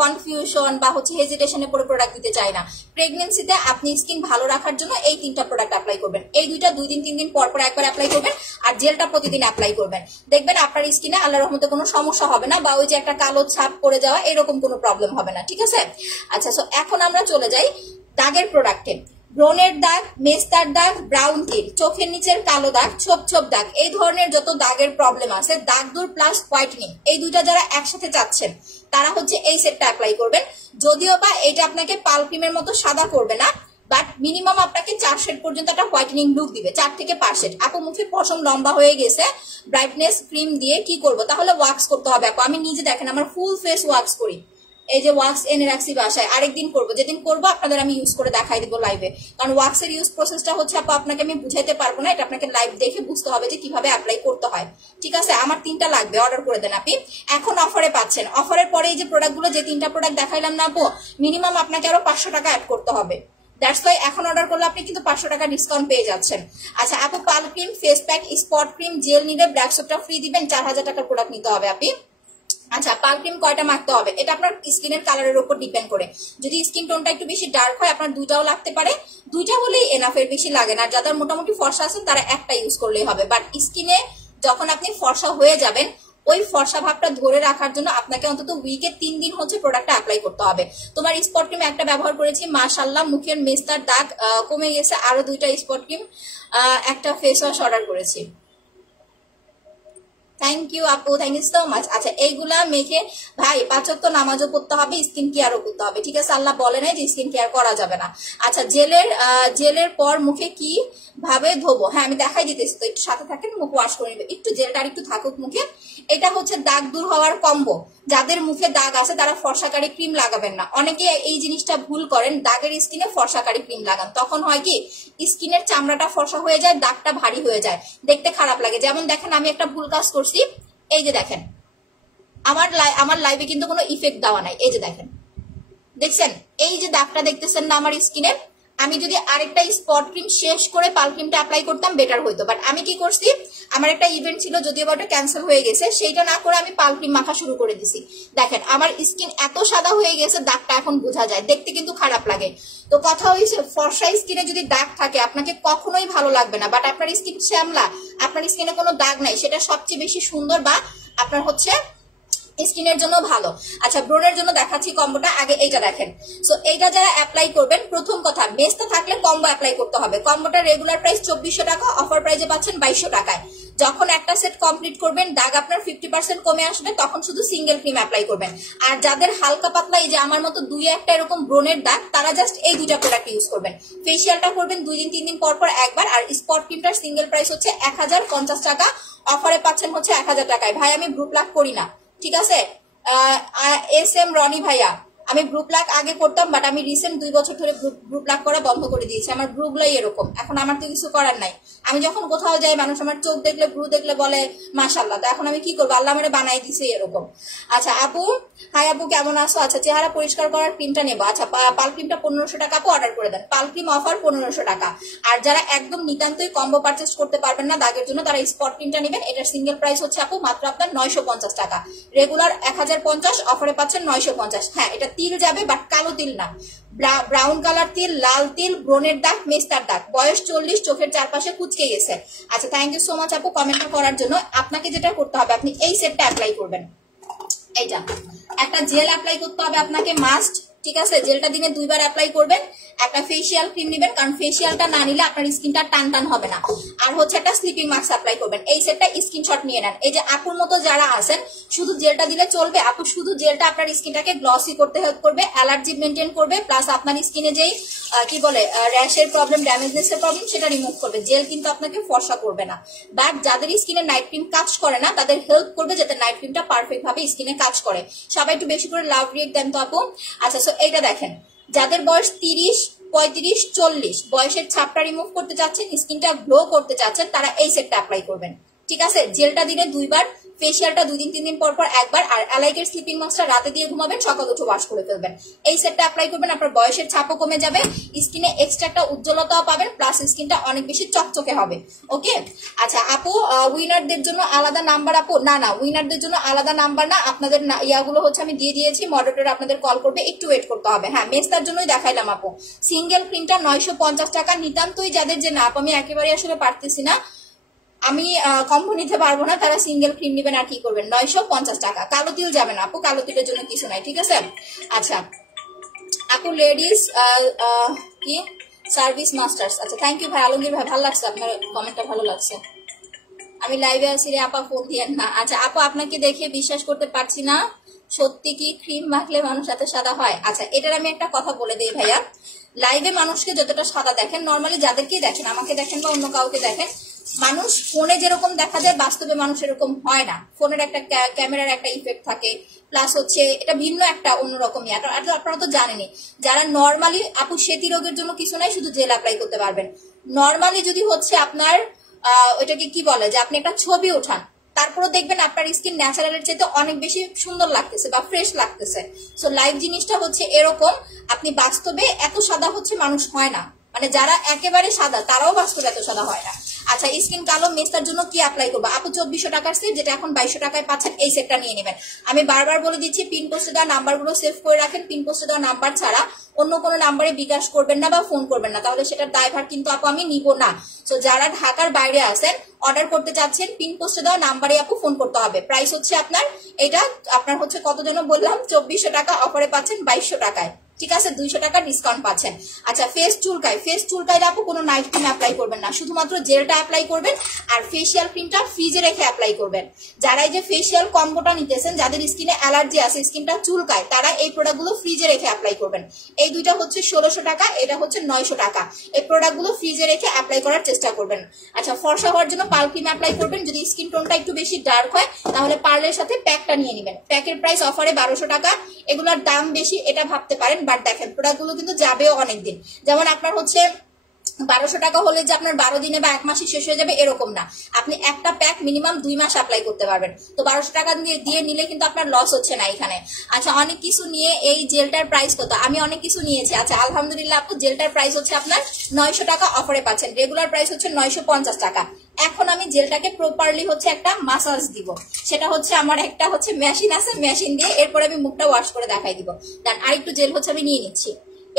কনফিউশন বা হচ্ছে হেজিটেশনে পড়ে প্রোডাক্ট দিতে চাই না। প্রেগনেন্সিতে আপনি স্কিন ভালো রাখার জন্য এই 3টা প্রোডাক্ট অ্যাপ্লাই করবেন। এই 2টা 2 দিন 3 দিন পর পর একবার অ্যাপ্লাই করবেন, আর জেলটা প্রতিদিন অ্যাপ্লাই করবেন। দেখবেন আপনার স্কিনে আল্লাহর রহমতে কোনো সমস্যা হবে না, বা ওই যে একটা কালো ছাপ পড়ে যাওয়া এরকম কোনো প্রবলেম হবে না, ঠিক আছে। আচ্ছা, এখন আমরা চলে যাই দাগের প্রোডাক্টে। ব্রণের দাগ, মেস্তার দাগ, ব্রাউন তিল, চোখের নিচের কালো দাগ, ছোপ ছোপ দাগ, এই ধরনের যত দাগের প্রবলেম আছে, দাগ দূর প্লাস হোয়াইটনিং, এই 2টা যারা একসাথে চাচ্ছেন তারা হচ্ছে এই সেটটা অ্যাপ্লাই করবেন। যদিও বা এটা আপনাকে পাল ক্রিমের মতো সাদা করবে না, বাট মিনিমাম আপনাকে 4 শেড পর্যন্ত একটা হোয়াইটনিং লুক দিবে, 4 থেকে 5 শেড। আপু মুখে পশম লম্বা হয়ে গেছে, ব্রাইটনেস ক্রিম দিয়ে কি করব? তাহলে ওয়াক্স করতে হবে আপু। আমি নিজে দেখেন আমার ফুল ফেস ওয়াক্স করি, এই যে ওয়াক্স এনে রাখছি বাসায়, আরেকদিন করবো, যেদিন করবো আপনাদের আমি ইউজ করে দেখাই দিব লাইভে। কারণ ওয়াক্সের ইউজ প্রসেসটা হচ্ছে আপু আপনাকে আমি বুঝাইতে পারবো না, এটা আপনাকে লাইভ দেখে বুঝতে হবে যে কিভাবে অ্যাপ্লাই করতে হয়, ঠিক আছে। আমার 3টা লাগবে, অর্ডার করে দেন আপনি। এখন অফারে পাচ্ছেন, অফারের পরে এই যে প্রোডাক্টগুলো, যে 3টা প্রোডাক্ট দেখাইলাম না আপু, মিনিমাম আপনাকে আরো 500 টাকা অ্যাড করতে হবে। দ্যাটস ওয়াই এখন অর্ডার করলে আপনি কিন্তু 500 টাকা ডিসকাউন্ট পেয়ে যাচ্ছেন। আচ্ছা আপু, পাল cream, face pack, spot cream, gel নিলে ব্ল্যাক সোপটা ফ্রি দিবেন, 4000 টাকার প্রোডাক্ট নিতে হবে আপনি। আচ্ছা, পাল ক্রিম কয়টা মাখতে হবে এটা আপনার স্কিনের কালারের উপর ডিপেন্ড করে। যদি স্কিন টোনটা একটু বেশি ডার্ক হয় আপনার 2টাও লাগতে পারে, 2টা হলেই এনাফ, এর বেশি লাগে না। যারা মোটামুটি ফর্সা আছেন তারা একটা ইউজ করলেই হবে। বাট স্কিনে যখন আপনি ফর্সা হয়ে যাবেন, ওই ফর্সা ভাবটা ধরে রাখার জন্য আপনাকে অন্তত উইকে 3 দিন হচ্ছে প্রোডাক্টটা অ্যাপ্লাই করতে হবে। তোমার স্পট ক্রিম একটা ব্যবহার করেছি, মাশাআল্লাহ মুখের মেস্তার দাগ কমে গেছে। আরো 2টা স্পট ক্রিম, একটা ফেস ওয়াশ অর্ডার করেছি। থ্যাংক ইউ আপু, থ্যাংক ইউ সো মাচ। আচ্ছা, এইগুলা মেখে ভাই 5 ওয়াক্ত নামাজও পড়তে হবে, স্কিন কেয়ারও করতে হবে, ঠিক আছে। আল্লাহ বলে নাই যে স্কিন কেয়ার করা যাবে না। আচ্ছা, জেলের পর মুখে কি ভাবে ধোবো? হ্যাঁ আমি দেখাই দিতেছি, তো একটু সাথে থাকেন, মুখ ওয়াশ করে নেবে, একটু জেলটা আর একটু থাকুক মুখে। এটা হচ্ছে দাগ দূর হওয়ার কম্বো, যাদের মুখে দাগ আছে তারা ফর্সাকারি ক্রিম লাগাবেন না। অনেকে এই জিনিসটা ভুল করেন, দাগের স্কিনে ফর্সাকারি ক্রিম লাগান, তখন হয় কি স্কিনের চামড়াটা ফর্সা হয়ে যায়, দাগটা ভারী হয়ে যায়, দেখতে খারাপ লাগে। যেমন দেখেন আমি একটা ভুল কাজ করছি, এই যে দেখেন আমার লাইভে কিন্তু কোনো ইফেক্ট দেওয়া নাই, এই যে দেখেন, দেখছেন এই যে দাগটা দেখতেছেন না আমার স্কিনে, আমি যদি আরেকটা স্পট ক্রিম শেষ করে পাল ক্রিমটা অ্যাপ্লাই করতাম বেটার হইতো, বাট আমি কি করছি, আমার একটা ইভেন্ট ছিল যদিও ওটা ক্যান্সেল হয়ে গেছে, সেইটা না করে আমি পাল ক্রিম মাখা শুরু করে দিছি। দেখেন আমার স্কিন এত সাদা হয়ে গেছে, দাগটা এখন বোঝা যায়, দেখতে কিন্তু খারাপ লাগে। তো কথা হয়েছে ফর্সা স্কিনে যদি দাগ থাকে আপনাকে কখনোই ভালো লাগবে না, বাট আপনার স্কিন শ্যামলা, আপনার স্কিনে কোনো দাগ নাই, সেটা সবচেয়ে বেশি সুন্দর বা আপনার হচ্ছে স্কিনের জন্য ভালো। আচ্ছা ব্রণের জন্য দেখাচ্ছি কম্বোটা, আগে এইটা দেখেন। সো এইটা যারা অ্যাপ্লাই করবেন, প্রথম কথা মেসটা থাকলে কম্বো অ্যাপ্লাই করতে হবে। কম্বোটা রেগুলার প্রাইস 2400 টাকা, অফার প্রাইসে পাচ্ছেন 2200 টাকায়। যখন একটা সেট কমপ্লিট করবেন দাগ আপনার 50% কমে আসবে, তখন শুধু সিঙ্গেল ক্রিম অ্যাপ্লাই করবেন। আর যাদের হালকা পাতলা এই যে আমার মতো 2-1টা এরকম ব্রণের দাগ, তারা জাস্ট এই দুইটা প্রোডাক্ট ইউজ করবেন। ফেসিয়ালটা করবেন 2 দিন 3 দিন পর পর একবার, আর স্পট ক্রিমটার সিঙ্গেল প্রাইস হচ্ছে 1050 টাকা, অফারে পাচ্ছেন হচ্ছে 1000 টাকায়। ভাই আমি ব্রু প্লাক করি না, ঠিক আছে। SM রনি ভাইয়া, আমি ব্রু প্লাক আগে করতাম, বাট আমি রিসেন্ট 2 বছর ধরে ব্রু প্লাক করা বন্ধ করে দিয়েছি। আমার ব্রু গুলাই এরকম, এখন আমার তো কিছু করার নাই। আমি যখন কোথাও যাই মানুষ আমার চোখ দেখলে ব্রু দেখলে বলে মাশাআল্লাহ, তো এখন আমি কি করবো, আল্লাহ আমারে বানাই দিছে এরকম। আচ্ছা আপু, হাই আপু কেমন আছো? আচ্ছা চেহারা পরিষ্কার করার ক্রিমটা নেবো। আচ্ছা পাল ক্রিমটা 1500 টাকা আপু অর্ডার করে দেন, পাল ক্রিম অফার 1500 টাকা। আর যারা একদম নিতান্তই কম্বো পারচেস করতে পারবেন না দাগের জন্য, তারা স্পট ক্রিমটা নেবেন। এটার সিঙ্গেল প্রাইস হচ্ছে আপু মাত্র আপনার 950 টাকা, রেগুলার 1050, অফারে পাচ্ছেন 950। হ্যাঁ এটা তিল যাবে, বাট কালো তিল না, ব্রাউন কালার তিল, লাল তিল, ব্রণের দাগ, মেস্তার দাগ, বয়স 40, চোখের চারপাশে কুচকে গেছে। আচ্ছা থ্যাংক ইউ সো মাচ আপু কমেন্টটা করার জন্য। আপনাকে যেটা করতে হবে, আপনি এই সেটটা অ্যাপ্লাই করবেন। এইটা একটা জেল অ্যাপ্লাই করতে হবে আপনাকে মাস্ট, ঠিক আছে। জেলটা দিনে 2 বার অ্যাপ্লাই করবেন। একটা ফেসিয়াল ক্রিম নেবেন, কারণ ফেসিয়ালটা না নিলে আপনার স্কিনটা টান টান হবে না। আর হচ্ছে একটা স্লিপিং মাস্ক অ্যাপ্লাই করবেন। এই সেটটা স্ক্রিনশট নিয়ে নেন। এই যে আপুর মতো যারা আছেন শুধু জেলটা দিলে চলবে, আপু শুধু জেলটা আপনার স্কিনটাকে গ্লসি করতে হেল্প করবে, অ্যালার্জি মেনটেন করবে, প্লাস আপনার স্কিনে যেই কি বলে র্যাশের প্রবলেম, ড্যামেজনেসের প্রবলেম সেটা রিমুভ করবে। জেল কিন্তু আপনাকে ফর্সা করবে না। বাট যাদের স্কিনে নাইট ক্রিম কাজ করে না তাদের হেল্প করবে যাতে নাইট ক্রিমটা পারফেক্ট ভাবে স্কিনে কাজ করে। সবাই একটু বেশি করে লাভ রিয়েক্ট দেন তো আপু। আচ্ছা সো এইটা দেখেন, যাদের বয়স 30, 35, 40 বয়সের ছাপটা রিমুভ করতে চাচ্ছেন, স্কিনটা গ্লো করতে চাচ্ছেন, তারা এই সেটটা অ্যাপ্লাই করবেন, ঠিক আছে। জেলটা দিনে 2 বার, ফেসিয়ালটা 2 দিন 3 দিন পর পর একবার, আর অ্যালাইকের স্লিপিং মাস্কটা রাতে দিয়ে ঘুমাবেন, সকাল উঠে ওয়াশ করে ফেলবেন। এই সেটটা অ্যাপ্লাই করবেন, আপনার বয়সের ছাপও কমে যাবে, স্কিনে এক্সট্রা একটা উজ্জ্বলতাও পাবেন, প্লাস স্কিনটা অনেক বেশি চকচকে হবে। ওকে আচ্ছা আপু উইনারদের জন্য আলাদা নাম্বার আপু? না না, উইনারদের জন্য আলাদা নাম্বার না, আপনাদের ইয়াগুলো হচ্ছে আমি দিয়ে দিয়েছি, মডারেটর আপনাদের কল করবে, একটু ওয়েট করতে হবে। হ্যাঁ মেস্তার জন্যই দেখাইলাম আপু। সিঙ্গেল ক্রিমটা 950 টাকা, নিতান্তই যাদের যে না আপু আমি একেবারে আসলে পারতেছি না, আমি কম্বো নিতে পারবো না, তারা সিঙ্গেল ক্রিম নেবেন। আর কি করবেন, 950 টাকা। কালো তিল যাবে না আপু, কালো তিলের জন্য কিছু নাই, ঠিক আছে। আচ্ছা আপু লেডিস কি সার্ভিস মাস্টার্স, আচ্ছা থ্যাংক ইউ ভাই আলমগীর ভাই, ভালো লাগছে আপনার কমেন্টটা, ভালো লাগছে। আমি লাইভে আছি রে আপা, ফোন দিয়েন না। আচ্ছা আপু আপনাকে দেখে বিশ্বাস করতে পারছি না, সত্যি কি ক্রিম মাখলে মানুষ এত সাদা হয়? আচ্ছা এটার আমি একটা কথা বলে দিই ভাইয়া, লাইভে মানুষকে যতটা সাদা দেখেন, নর্মালি যাদেরকেই দেখেন, আমাকে দেখেন বা অন্য কাউকে দেখেন, মানুষ ফোনে যেরকম দেখা যায় বাস্তবে মানুষ এরকম হয় না। ফোনের একটা ক্যামেরার একটা ইফেক্ট থাকে, প্লাস হচ্ছে এটা ভিন্ন একটা অন্যরকম আপনারা তো জানেনই। যারা নর্মালি আপু সেতি রোগের জন্য কিছু নাই, শুধু জেল অ্যাপ্লাই করতে পারবেন। নর্মালি যদি হচ্ছে আপনার ওইটাকে কি বলে যে আপনি একটা ছবি ওঠান, তারপরে দেখবেন আপনার স্কিন ন্যাচারালের চাইতে অনেক বেশি সুন্দর লাগতেছে বা ফ্রেশ লাগতেছে। সো লাইভ জিনিসটা হচ্ছে এরকম, আপনি বাস্তবে এত সাদা হচ্ছে মানুষ হয় না, মানে যারা একেবারে সাদা তারাও বাস্তবে এত সাদা হয় না। আচ্ছা স্কিন কালো মেস্তার জন্য কি অ্যাপ্লাই করবো আপু? 2400 টাকার সেট, যেটা এখন 2200 টাকায় পাচ্ছেন, এই সেটটা নিয়ে নেবেন। আমি বারবার বলে দিচ্ছি পিন পোস্টে দেওয়া নাম্বারগুলো সেভ করে রাখেন, পিন পোস্টে দেওয়া নাম্বার ছাড়া অন্য কোনো নাম্বারে বিকাশ করবেন না বা ফোন করবেন না, তাহলে সেটার দায়ভার কিন্তু আপু আমি নিব না। তো যারা ঢাকার বাইরে আছেন অর্ডার করতে চাচ্ছেন, পিন পোস্টে দেওয়া নাম্বারে আপু ফোন করতে হবে। প্রাইস হচ্ছে আপনার এটা আপনার হচ্ছে কত যেন বললাম, 2400 টাকা, অফারে পাচ্ছেন 2200 টাকায়। ঠিক আছে, 200 টাকা ডিসকাউন্ট পাচ্ছেন। আচ্ছা ফেস চুলকায় আপু কোনো নাইট ক্রিম অ্যাপ্লাই করবেন না, শুধুমাত্র জেলটা অ্যাপ্লাই করবেন আর ফেসিয়াল ক্রিমটা ফ্রিজে রেখে অ্যাপ্লাই করবেন। যারা এই যে ফেসিয়াল কম্বোটা নিতেছেন, যাদের স্কিনে অ্যালার্জি আছে, স্কিনটা চুলকায়, তারা এই প্রোডাক্টগুলো ফ্রিজে রেখে অ্যাপ্লাই করবেন। এই দুইটা হচ্ছে 1600 টাকা, এটা হচ্ছে 900 টাকা। এই প্রোডাক্টগুলো ফ্রিজে রেখে অ্যাপ্লাই করার চেষ্টা করবেন। আচ্ছা ফর্সা হওয়ার জন্য পার্ল ক্রিম অ্যাপ্লাই করবেন। যদি স্কিন টোনটা একটু বেশি ডার্ক হয় তাহলে পার্লের সাথে প্যাকটা নিয়ে নেবেন। প্যাকের প্রাইস অফারে 1200 টাকা। এগুলোর দাম বেশি এটা ভাবতে পারেন, বাট দেখেন প্রোডাক্টগুলো কিন্তু যাবেও অনেকদিন। যেমন আপনার হচ্ছে 1200 টাকা হলে যে আপনার 12 দিনে বা 1 মাসে শেষ হয়ে যাবে এরকম না, আপনি একটা প্যাক মিনিমাম 2 মাস অ্যাপ্লাই করতে পারবেন। তো 1200 টাকা দিয়ে নিলে কিন্তু আপনার লস হচ্ছে না এখানে। আচ্ছা অনেক কিছু নিয়ে এই জেলটার প্রাইস কত? আমি অনেক কিছু নিয়েছি। আচ্ছা আলহামদুলিল্লাহ আপু জেলটার প্রাইস হচ্ছে আপনার 900 টাকা অফারে পাচ্ছেন, রেগুলার প্রাইস হচ্ছে 950 টাকা। এখন আমি জেলটাকে প্রপারলি হচ্ছে একটা মাসাজ দিব, সেটা হচ্ছে আমার একটা হচ্ছে মেশিন আছে, মেশিন দিয়ে এরপরে আমি মুখটা ওয়াশ করে দেখাই দিব। দেন আরেকটু জেল হচ্ছে আমি নিয়ে নিচ্ছি।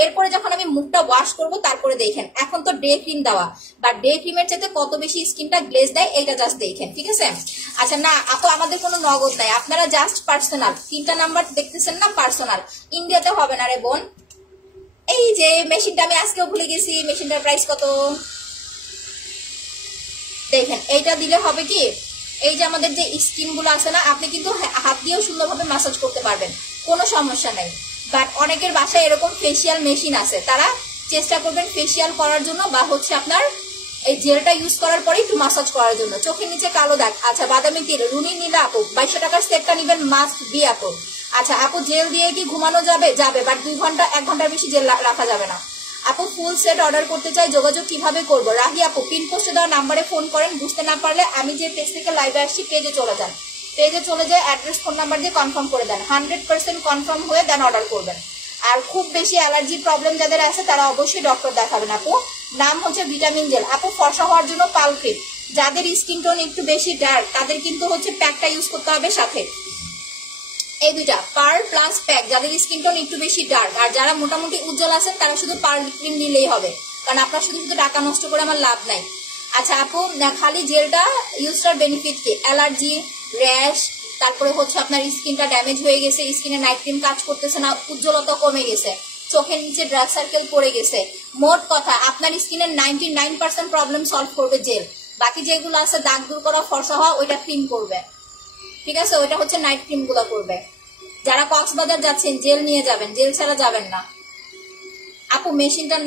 এরপরে যখন আমি মুখটা ওয়াশ করব তারপরে দেখেন এখন তো ডে ক্রিম দেওয়া, বা ডে ক্রিমের চাইতে কত বেশি স্কিনটা গ্লেজ দেয় এটা জাস্ট দেখেন, ঠিক আছে। আচ্ছা না আপু আমাদের কোনো নগদ নাই, আপনারা জাস্ট পার্সোনাল 3টা নাম্বার দেখতেছেন না, পার্সোনাল। ইন্ডিয়াতে হবে না রে বোন। এই যে মেশিনটা আমি আজকেও ভুলে গেছি, মেশিনটার প্রাইস কত দেখেন। এইটা দিলে হবে কি, এই যে আমাদের যে স্কিন গুলো আছে না, আপনি কিন্তু হাত দিয়েও সুন্দরভাবে ম্যাসাজ করতে পারবেন, কোনো সমস্যা নাই। বাট অনেকের বাসায় এরকম ফেসিয়াল মেশিন আছে, তারা চেষ্টা করবেন ফেসিয়াল করার জন্য বা হচ্ছে আপনার এই জেলটা ইউজ করার পরে একটু মাসাজ করার জন্য। চোখের নিচে কালো দাগ, আচ্ছা বাদামি তিল রুনি নিলে আপু 2200 টাকার সেটটা নিবেন, মাস্ট বি আপু। আচ্ছা আপু জেল দিয়ে কি ঘুমানো যাবে? যাবে, বাট 2 ঘন্টা 1 ঘন্টার বেশি জেল রাখা যাবে না। আপু ফুল সেট অর্ডার করতে চাই, যোগাযোগ কিভাবে করবো? রাহি আপু পিন পোস্টে দেওয়া নাম্বারে ফোন করেন। বুঝতে না পারলে আমি যে পেজ থেকে লাইভে আসছি পেজে চলে যান, পেজে চলে যায় অ্যাড্রেস ফোন নাম্বার দিয়ে কনফার্ম করে দেন। 100% কনফার্ম হয়ে দেন অর্ডার করবেন। আর খুব বেশি অ্যালার্জি প্রবলেম যাদের আছে তারা অবশ্যই ডক্টর দেখাবেন আপু। নাম হচ্ছে ভিটামিন জেল। আপু ফর্সা হওয়ার জন্য পাল ক্রিম, যাদের স্কিন টোন একটু বেশি ডার্ক তাদের কিন্তু হচ্ছে প্যাকটা ইউজ করতে হবে সাথে। এই দুইটা পার্ল প্লাস প্যাক, যাদের স্কিন টোন একটু বেশি ডার্ক। আর যারা মোটামুটি উজ্জ্বল আছেন তারা শুধু পার্ল ক্রিম নিলেই হবে, কারণ আপনার শুধু শুধু টাকা নষ্ট করে আমার লাভ নাই। আচ্ছা আপু খালি জেলটা ইউজটার বেনিফিট কি? অ্যালার্জি, র্যাশ, তারপরে হচ্ছে আপনার স্কিনটা ড্যামেজ হয়ে গেছে, স্কিনে নাইট ক্রিম কাজ করতেছে না, উজ্জ্বলতা কমে গেছে, চোখের নিচে ডার্ক সার্কেল পড়ে গেছে। মোট কথা আপনার স্কিনের 99% প্রবলেম সলভ করবে জেল। বাকি যেগুলো আছে দাগ দূর করা, ফর্সা হওয়া, ওইটা ক্রিম করবে, ঠিক আছে, ওইটা হচ্ছে নাইট ক্রিম গুলো করবে। যারা কক্সবাজার যাচ্ছেন জেল নিয়ে যাবেন, জেল ছাড়া যাবেন না। আপু মেশিনটার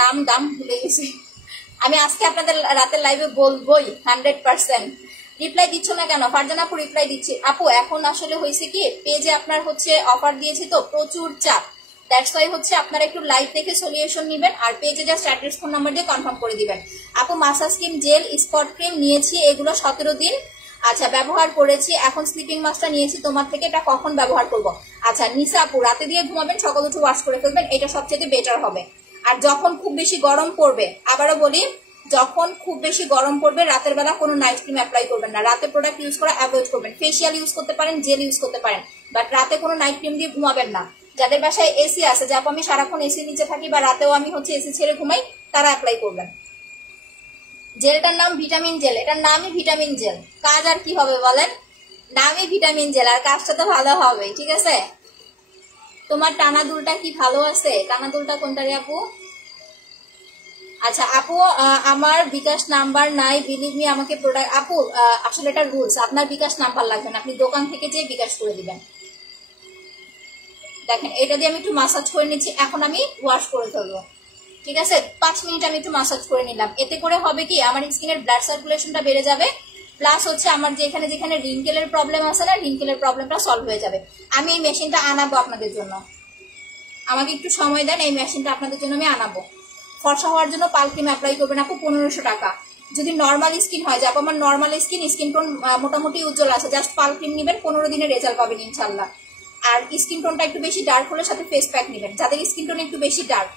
নাম দাম ভুলে গেছি, আমি আজকে আপনাদের রাতের লাইভে বলবোই 100%। রিপ্লাই দিচ্ছ না কেন? ফারজানা আপু রিপ্লাই দিচ্ছি। আপু এখন আসলে হয়েছে কি, পেজে আপনার হচ্ছে অফার দিয়েছি তো প্রচুর চাপ, দ্যাটস ওয়াই হচ্ছে আপনারা একটু লাইভ দেখে সলিউশন নেবেন আর পেজে জাস্ট অ্যাড্রেস ফোন নাম্বার দিয়ে কনফার্ম করে দিবেন। আপু massage cream, gel, spot cream নিয়েছি, এগুলো 17 দিন আচ্ছা ব্যবহার করেছি, এখন স্লিপিং মাস্কটা নিয়েছি তোমার থেকে, এটা কখন ব্যবহার করব? আচ্ছা নিসা আপু রাতে দিয়ে ঘুমাবেন, সকাল উঠে ওয়াশ করে ফেলবেন, এটা সবচেয়ে বেটার হবে। আর যখন খুব বেশি গরম পড়বে, আবারও বলি যখন খুব বেশি গরম পড়বে রাতের বেলা কোনো নাইট ক্রিম অ্যাপ্লাই করবেন না, রাতে প্রোডাক্ট ইউজ করা অ্যাভয়েড করবেন। ফেসিয়াল ইউজ করতে পারেন, জেল ইউজ করতে পারেন, বাট রাতে কোনো নাইট ক্রিম দিয়ে ঘুমাবেন না। যাদের বাসায় এসি আছে, যাবো আমি সারাক্ষণ এসি নিচে থাকি বা রাতেও আমি হচ্ছে এসি ছেড়ে ঘুমাই, তারা অ্যাপ্লাই করবেন। জেলটার নাম ভিটামিন জেল, এটার নামই ভিটামিন জেল, কাজ আর কি হবে বলেন? নামই ভিটামিন জেল আর কাজটা তো ভালো হবে, ঠিক আছে। তোমার টানা দুলটা কি ভালো আছে? টানা দুলটা কোনটা রে আপু? আচ্ছা আপু আমার বিকাশ নাম্বার নাই, বিলিভ মি আমাকে প্রোডাক্ট আপু আসলে এটা রুলস, আপনার বিকাশ নাম্বার লাগবে না, আপনি দোকান থেকে যেয়ে বিকাশ করে দিবেন। দেখেন এটা দিয়ে আমি একটু মাসাজ করে নিচ্ছি, এখন আমি ওয়াশ করে ফেলবো, ঠিক আছে। 5 মিনিট আমি একটু মাসাজ করে নিলাম, এতে করে হবে কি আমার স্কিনের ব্লাড সার্কুলেশনটা বেড়ে যাবে, প্লাস হচ্ছে আমার যেখানে যেখানে রিঙ্কেলের প্রবলেম আছে না, রিঙ্কেলের প্রবলেমটা সলভ হয়ে যাবে। আমি এই মেশিনটা আনাবো আপনাদের জন্য, আমাকে একটু সময় দেন, এই মেশিনটা আপনাদের জন্য আমি আনাবো। ফর্সা হওয়ার জন্য পাল ক্রিম অ্যাপ্লাই করবেন আপু 1500 টাকা। যদি নর্মাল স্কিন হয়, যাবো আমার নর্মাল স্কিন টোন মোটামুটি উজ্জ্বল আছে, জাস্ট পাল ক্রিম নেবেন, 15 দিনের রেজাল্ট পাবেন ইনশাল্লাহ। আর স্কিন টোনটা একটু বেশি ডার্ক হলে সাথে ফেস প্যাক নেবেন, যাদের স্কিন টোন একটু বেশি ডার্ক,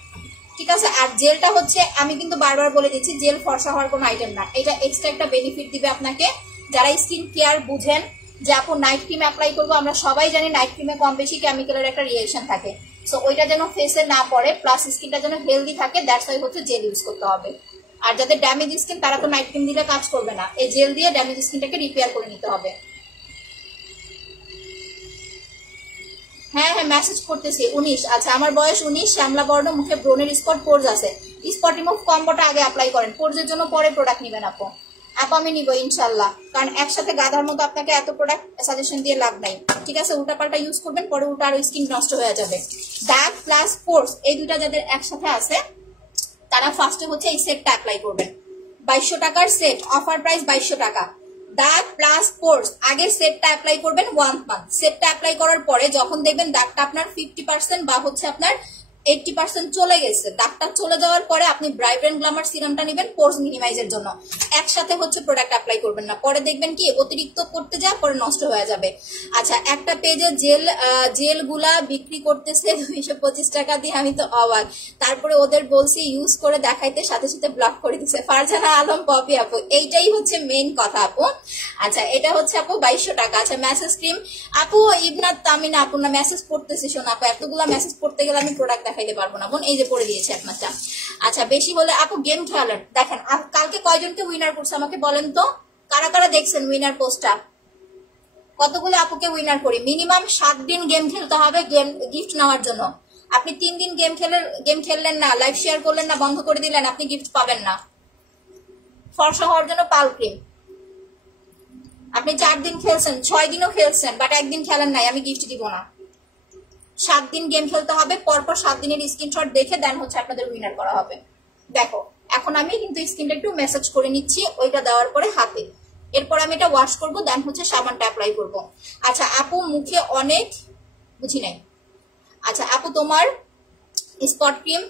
ঠিক আছে। আর জেলটা হচ্ছে আমি কিন্তু বারবার বলে দিচ্ছি, জেল ফর্সা হওয়ার কোনো আইটেম না, এটা এক্সট্রা একটা বেনিফিট দিবে আপনাকে। যারা স্কিন কেয়ার বুঝেন যে আপু নাইট ক্রিম অ্যাপ্লাই করবো, আমরা সবাই জানি নাইট ক্রিমে কম বেশি কেমিক্যালের একটা রিয়েকশন থাকে, সো ওইটা যেন ফেসে না পড়ে, প্লাস স্কিনটা যেন হেলদি থাকে, দ্যাটস ওয়াই হচ্ছে জেল ইউজ করতে হবে। আর যাদের ড্যামেজ স্কিন তারা তো নাইট ক্রিম দিলে কাজ করবে না, এই জেল দিয়ে ড্যামেজ স্কিনটাকে রিপেয়ার করে নিতে হবে। হ্যাঁ হ্যাঁ মেসেজ করতেছি 19। আচ্ছা আমার বয়স 19, শ্যামলা বর্ণ, মুখে ব্রণের স্পট, পোর্স আছে। স্পট রিমুভ কম্বোটা আগে অ্যাপ্লাই করেন, পোর্সের জন্য পরে প্রোডাক্ট নেবেন আপু। আপু আমি নিব ইনশাল্লাহ, কারণ একসাথে গাধার মতো আপনাকে এত প্রোডাক্ট সাজেশন দিয়ে লাভ নাই। ঠিক আছে, উল্টাপাল্টা ইউজ করবেন, পরে উল্টা আরো স্কিন নষ্ট হয়ে যাবে। দাগ প্লাস পোর্স এই দুটা যাদের একসাথে আছে তারা ফার্স্টে হচ্ছে এই সেটটা অ্যাপ্লাই করবেন। 2200 টাকার সেট, অফার প্রাইস 2200 টাকা। দাগ প্লাস পোর্স আগে সেটটা অ্যাপ্লাই করবেন 1 মান্থ। সেটটা অ্যাপ্লাই করার পরে যখন দেখবেন দাগটা আপনার 50% বা হচ্ছে আপনার 80% চলে গেছে, দাগটা চলে যাওয়ার পরে আপনি ব্রাইব্রেন্ট গ্ল্যামার সিরামটা নেবেন পোর্স মিনিমাইজের জন্য। একসাথে হচ্ছে প্রোডাক্ট অ্যাপ্লাই করবেন না, পরে দেখবেন কি অতিরিক্ত করতে যা পরে নষ্ট হয়ে যাবে। আচ্ছা একটা পেজে জেল গুলা বিক্রি করতেছে 225 টাকা দিয়ে, আমি তো অবাক। তারপরে ওদের বলছি ইউজ করে দেখাইতে, সাথে সাথে ব্লক করে দিচ্ছে। ফারজানা আলম পপি আপু, এইটাই হচ্ছে মেইন কথা আপু। আচ্ছা এটা হচ্ছে আপু 2200 টাকা। আচ্ছা মেসেজ ক্রিম আপু ইবনাত তামিনা আপু না মেসেজ পড়তেছি, শোনা আপু এতগুলা মেসেজ পড়তে গেলে আমি প্রোডাক্ট দেখাইতে পারবো না বোন, এই যে পড়ে দিয়েছে আপনারটা। আচ্ছা বেশি হলে আপু গেম খেলেন। দেখেন কালকে কয়জনকে উইনার করছে আমাকে বলেন তো, কারা কারা দেখছেন উইনার পোস্টটা? কতগুলো আপুকে উইনার করি? মিনিমাম 7 দিন গেম খেলতে হবে গেম গিফট নেওয়ার জন্য। আপনি 3 দিন গেম খেললেন না, লাইভ শেয়ার করলেন না, বন্ধ করে দিলেন, আপনি গিফট পাবেন না। ফর্সা হওয়ার জন্য পাল ক্রিম। আপনি 4 দিন খেলছেন, 6 দিনও খেলছেন, বাট একদিন খেলেন নাই, আমি গিফট দিব না। 7 দিন গেম খেলতে হবে, পরপর 7 দিনের স্ক্রিনশট দেখে দেন হচ্ছে আপনাদের উইনার করা হবে। দেখো এখন আমি কিন্তু স্ক্রিনটা একটু মেসেজ করে নিচ্ছি, ওইটা দেওয়ার পরে হাতে, এরপর আমি এটা ওয়াশ করবো, দেন হচ্ছে সাবানটা অ্যাপ্লাই করবো। আচ্ছা আপু মুখে অনেক বুঝি নাই। আচ্ছা আপু তোমার স্পট ক্রিম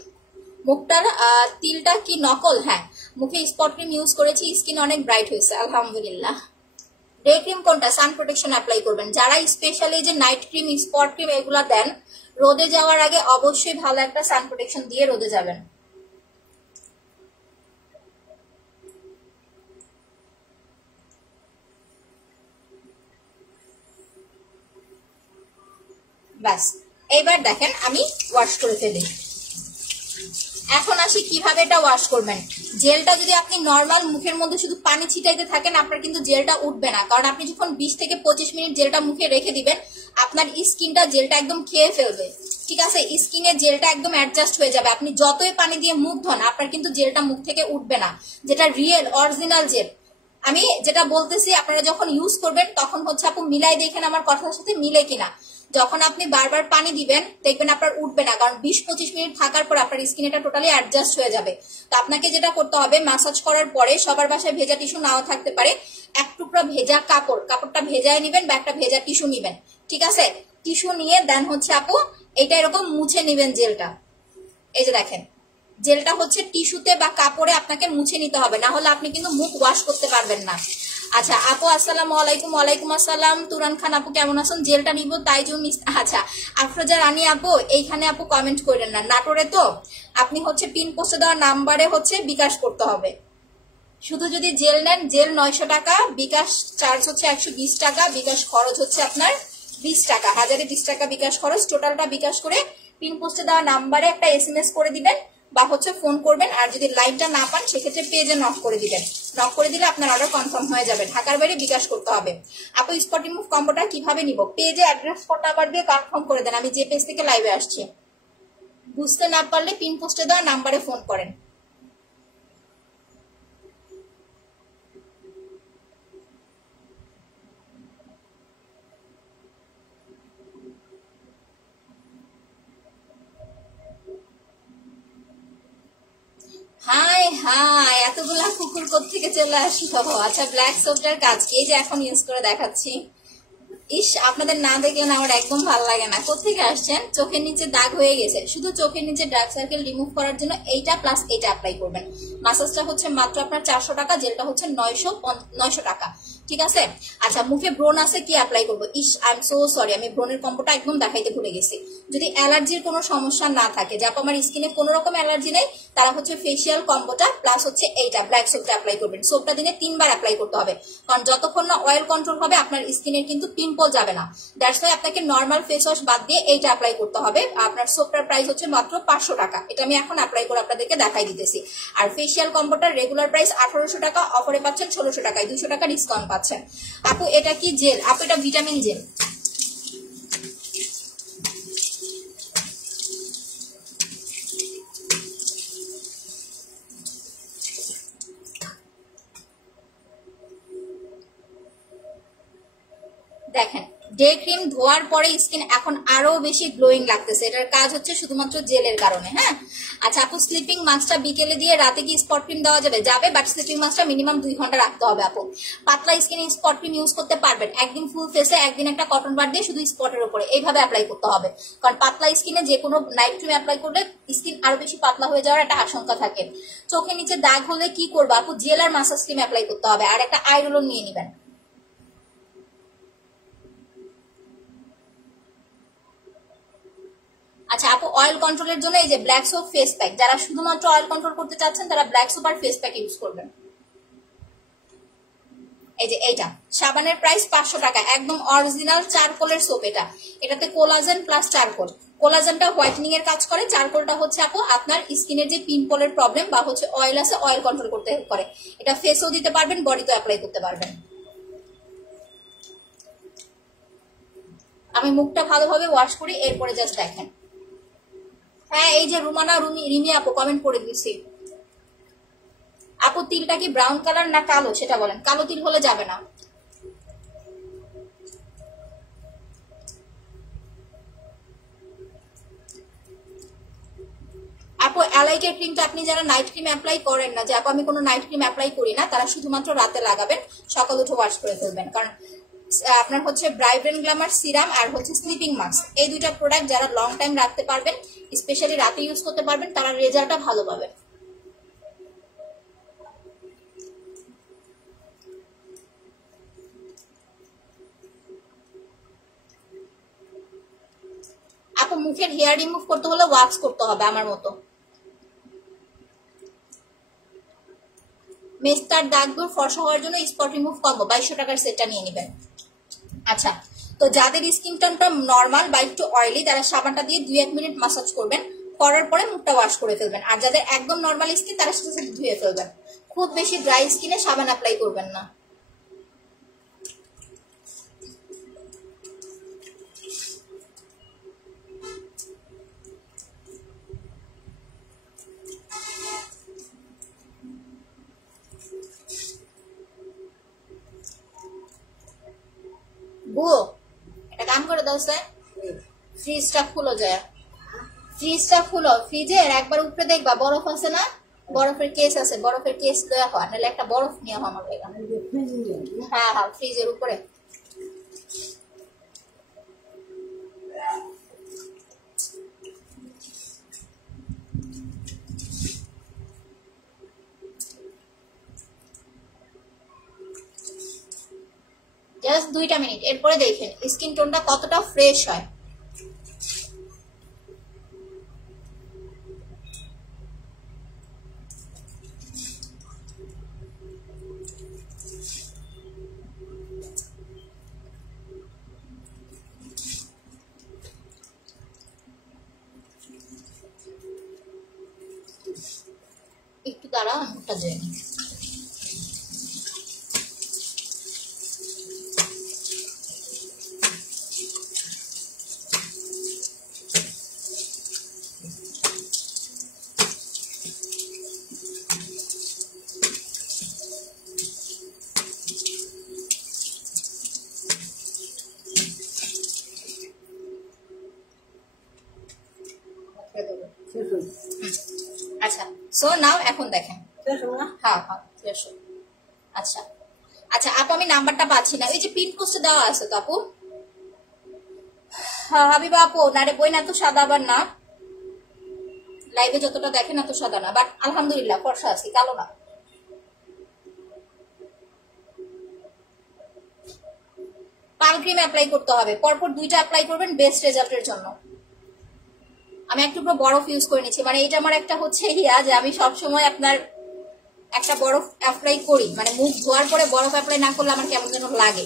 মুখটার তিলটা কি নকল? হ্যাঁ মুখে স্পট ক্রিম ইউজ করেছি, স্কিন অনেক ব্রাইট হয়েছে আলহামদুলিল্লাহ। ডে ক্রিম কোনটা? সান প্রোটেকশন অ্যাপ্লাই করবেন। যারা স্পেশালি যে নাইট ক্রিম স্পট ক্রিম এগুলা দেন, রোদে যাওয়ার আগে অবশ্যই ভালো একটা সান প্রোটেকশন দিয়ে রোদে যাবেন। ব্যাস এইবার দেখেন আমি ওয়াশ করে ফেলি। এখন আসি কিভাবে এটা ওয়াশ করবেন। জেলটা যদি আপনি নর্মাল মুখের মধ্যে শুধু পানি ছিটাইতে থাকেন আপনার কিন্তু জেলটা উঠবে না, কারণ আপনি যখন 20 থেকে 25 মিনিট জেলটা মুখে রেখে দিবেন আপনার স্কিনটা জেলটা একদম খেয়ে ফেলবে। ঠিক আছে, স্কিনে জেলটা একদম অ্যাডজাস্ট হয়ে যাবে। আপনি যতই পানি দিয়ে মুখ ধোন আপনার কিন্তু জেলটা মুখ থেকে উঠবে না, যেটা রিয়েল অরিজিনাল জেল। আমি যেটা বলতেছি আপনারা যখন ইউজ করবেন তখন হচ্ছে আপু মিলাই দেখেন আমার কথার সাথে মিলে কিনা। যখন আপনি বারবার পানি দিবেন দেখবেন আপনার উঠবে না, কারণ 20-25 মিনিট থাকার পর আপনার স্কিন এটা টোটালি অ্যাডজাস্ট হয়ে যাবে। তো আপনাকে যেটা করতে হবে, ম্যাসাজ করার পরে সবার বাসায় ভেজা টিস্যু নাও থাকতে পারে, এক টুকরা ভেজা কাপড়টা ভেজায় নিবেন বা একটা ভেজা টিস্যু নিবেন। ঠিক আছে, টিস্যু নিয়ে দেন হচ্ছে আপু এটা এরকম মুছে নিবেন জেলটা। এই যে দেখেন জেলটা হচ্ছে টিস্যুতে বা কাপড়ে আপনাকে মুছে নিতে হবে, না হলে আপনি কিন্তু মুখ ওয়াশ করতে পারবেন না। আচ্ছা আপু আসসালামু আলাইকুম। ওয়ালাইকুম আসসালাম। তুরান খান আপু কেমন আছেন? জেলটা নিব তাই জন্য। আচ্ছা আফরোজা রানী আপু এইখানে আপু কমেন্ট করেন না, নাটোরে তো আপনি হচ্ছে পিন পোস্টে দেওয়া নাম্বারে হচ্ছে বিকাশ করতে হবে। শুধু যদি জেল নেন জেল 900 টাকা, বিকাশ চার্জ হচ্ছে 120 টাকা, বিকাশ খরচ হচ্ছে আপনার 20 টাকা, 1020 টাকা বিকাশ খরচ। টোটালটা বিকাশ করে পিন পোস্টে দেওয়া নাম্বারে একটা SMS করে দিবেন বা হচ্ছে ফোন করবেন। আর যদি লাইনটা না পান সেক্ষেত্রে পেজে নক করে দিবেন, নক করে দিলে আপনার অর্ডার কনফার্ম হয়ে যাবে। ঢাকার বাইরে বিকাশ করতে হবে। আপু স্পট রিমুভ কম্বোটা কিভাবে নিব? পেজে অ্যাড্রেস কোডটা আবার দিয়ে কনফার্ম করে দেন, আমি যে পেজ থেকে লাইভে আসছি। বুঝতে না পারলে পিন পোস্টে দেওয়া নাম্বারে ফোন করেন। হাই হাই এতগুলা কুকুর কোত্থেকে চলে আসলো। আচ্ছা ব্ল্যাক সোপটার কাজ কি? এই যে এখন ইউজ করে দেখাচ্ছি। ইস আপনাদের না দেখলে না আমার একদম ভালো লাগে না। কোথেকে আসছেন? চোখের নিচে দাগ হয়ে গেছে, শুধু চোখের নিচে ডার্ক সার্কেল রিমুভ করার জন্য এইটা প্লাস এইটা অ্যাপ্লাই করবেন। মাসাজটা হচ্ছে মাত্র আপনার 400 টাকা, জেলটা হচ্ছে 900 টাকা। ঠিক আছে। আচ্ছা মুখে ব্রণ আছে, কি অ্যাপ্লাই করবো? ইস আই এম সো সরি, আমি ব্রণের কম্বোটা একদম দেখাইতে ভুলে গেছি। যদি অ্যালার্জির কোনো সমস্যা না থাকে, যাপ আমার স্কিনে কোনো রকম অ্যালার্জি নেই, তারা হচ্ছে ফেসিয়াল কম্বোটা প্লাস হচ্ছে এইটা ব্ল্যাক সোপটা অ্যাপ্লাই করবেন। সোপটা দিনে 3 বার অ্যাপ্লাই করতে হবে, কারণ যতক্ষণ না অয়েল কন্ট্রোল হবে আপনার স্কিনের কিন্তু পিম্পল যাবে না। দ্যাটস ওয়াই আপনাকে নর্মাল ফেস ওয়াশ বাদ দিয়ে এইটা অ্যাপ্লাই করতে হবে। আপনার সোপটার প্রাইস হচ্ছে মাত্র 500 টাকা। এটা আমি এখন অ্যাপ্লাই করে আপনাদেরকে দেখাই দিতেছি। আর ফেসিয়াল কম্বোটার রেগুলার প্রাইস 1800 টাকা, অফারে পাচ্ছেন 1600 টাকায়, 200 টাকা ডিসকাউন্ট পাচ্ছেন। আপু এটা কি জেল? আপু এটা ভিটামিন জেল। দেখেন ডে ক্রিম ধোয়ার পরে স্কিন এখন আরো বেশি গ্লোয়িং লাগতেছে, এটার কাজ হচ্ছে শুধুমাত্র জেলের কারণে। হ্যাঁ আচ্ছা আপু, স্লিপিং মাস্কটা বিকেলে দিয়ে রাতে কি স্পট ক্রিম দেওয়া যাবে? যাবে, বাট স্লিপিং মাস্কটা মিনিমাম 2 ঘন্টা রাখতে হবে আপু। পাতলা স্কিনে স্পট ক্রিম ইউজ করতে পারবেন, একদিন ফুল ফেসে একদিন একটা কটন বার দিয়ে শুধু স্পটের উপরে এইভাবে অ্যাপ্লাই করতে হবে, কারণ পাতলা স্কিনে যে কোনো নাইট ক্রিম অ্যাপ্লাই করলে স্কিন আরো বেশি পাতলা হয়ে যাওয়ার একটা আশঙ্কা থাকে। চোখের নিচে দাগ হলে কি করবো আপু? জেল আর মাসাজ ক্রিম অ্যাপ্লাই করতে হবে, আর একটা আই রোলন নিয়ে নেবেন। আচ্ছা আপু, অয়েল কন্ট্রোলের জন্য এই যে ব্ল্যাক সোপ ফেস প্যাক, যারা শুধুমাত্র অয়েল কন্ট্রোল করতে চাচ্ছেন তারা ব্ল্যাক সোপ আর ফেস প্যাক ইউজ করবেন। এই যে এইটা সাবানের প্রাইস 500 টাকা, একদম অরিজিনাল চারকোলের সোপ। এটাতে কোলাজেন প্লাস চারকোল, কোলাজেনটা হোয়াইটেনিং এর কাজ করে, চারকোলটা হচ্ছে আপু আপনার স্কিনের যে পিম্পলের প্রবলেম বা হচ্ছে অয়েল আছে অয়েল কন্ট্রোল করতে হেল্প করে। এটা ফেসও দিতে পারবেন, বডিতেও অ্যাপ্লাই করতে পারবেন। আমি মুখটা ভালোভাবে ওয়াশ করি, এরপরে জাস্ট দেখেন। হ্যাঁ এই যে রুমানা রিমি আপু কমেন্ট করে দিচ্ছি। আপু তিলটা কি ব্রাউন কালার না কালো সেটা বলেন, কালো তিল হলে যাবে না। আপু অ্যালাইকের ক্রিমটা আপনি যারা নাইট ক্রিম অ্যাপ্লাই করেন না, যে আপু আমি কোনো নাইট ক্রিম অ্যাপ্লাই করি না, তারা শুধুমাত্র রাতে লাগাবেন, সকাল উঠে ওয়াশ করে ফেলবেন। কারণ আপনার হচ্ছে ব্রাইট গ্ল্যামার সিরাম আর হচ্ছে স্লিপিং মাস্ক, এই দুইটা প্রোডাক্ট যারা লং টাইম রাখতে পারবেন, স্পেশালি রাতে ইউজ করতে পারবেন, তারা রেজাল্টটা ভালো পাবেন। আপু মুখের হেয়ার রিমুভ করতে হলে ওয়াক্স করতে হবে আমার মতো। মেস্তার দাগ দূর ফর্সা হওয়ার জন্য স্পট রিমুভ কম্বো 2200 টাকার সেটটা নিয়ে নেবেন। আচ্ছা তো যাদের স্কিন টোনটা নর্মাল বা একটু অয়েলি, তারা সাবানটা দিয়ে 2-1 মিনিট মাসাজ করবেন, করার পরে মুখটা ওয়াশ করে ফেলবেন। আর যাদের একদম নর্মাল স্কিন তারা সাথে সাথে ধুয়ে ফেলবেন। খুব বেশি ড্রাই স্কিনে সাবান অ্যাপ্লাই করবেন না। বুয়ো একটা কাম করে দাও স্যার, ফ্রিজটা খুলো যায়, ফ্রিজটা খুলো, ফ্রিজের একবার উপরে দেখবা বরফ আছে না, বরফের কেস আছে, বরফের কেস দেওয়া হয়, নাহলে একটা বরফ নিয়ে আমার এখানে। হ্যাঁ হ্যাঁ ফ্রিজের উপরে। জাস্ট 2টা মিনিট, এরপরে দেখেন স্কিন টোনটা কতটা ফ্রেশ হয়। একটু দাঁড়া, মুখটা ধুয়ে নিই। আচ্ছা সো নাও এখন দেখেন। হ্যাঁ হ্যাঁ আচ্ছা আচ্ছা আপু আমি নাম্বারটা পাচ্ছি না, ওই যে পিন পোস্টে দেওয়া আছে তো আপু। হ্যাঁ হাবিবা আপু, না রে বই না তো সাদা আবার না, লাইভে যতটা দেখেন এত সাদা না, বাট আলহামদুলিল্লাহ ফর্সা আছি, কালো না। পাল ক্রিম অ্যাপ্লাই করতে হবে, পরপর 2টা অ্যাপ্লাই করবেন বেস্ট রেজাল্টের জন্য। আমি একটু পুরো বরফ ইউজ করে নিচ্ছি, মানে এটা আমার একটা হচ্ছে ইয়া যে আমি সবসময় আপনার একটা বরফ অ্যাপ্লাই করি, মানে মুখ ধোয়ার পরে বরফ অ্যাপ্লাই না করলে আমার কেমন যেন লাগে।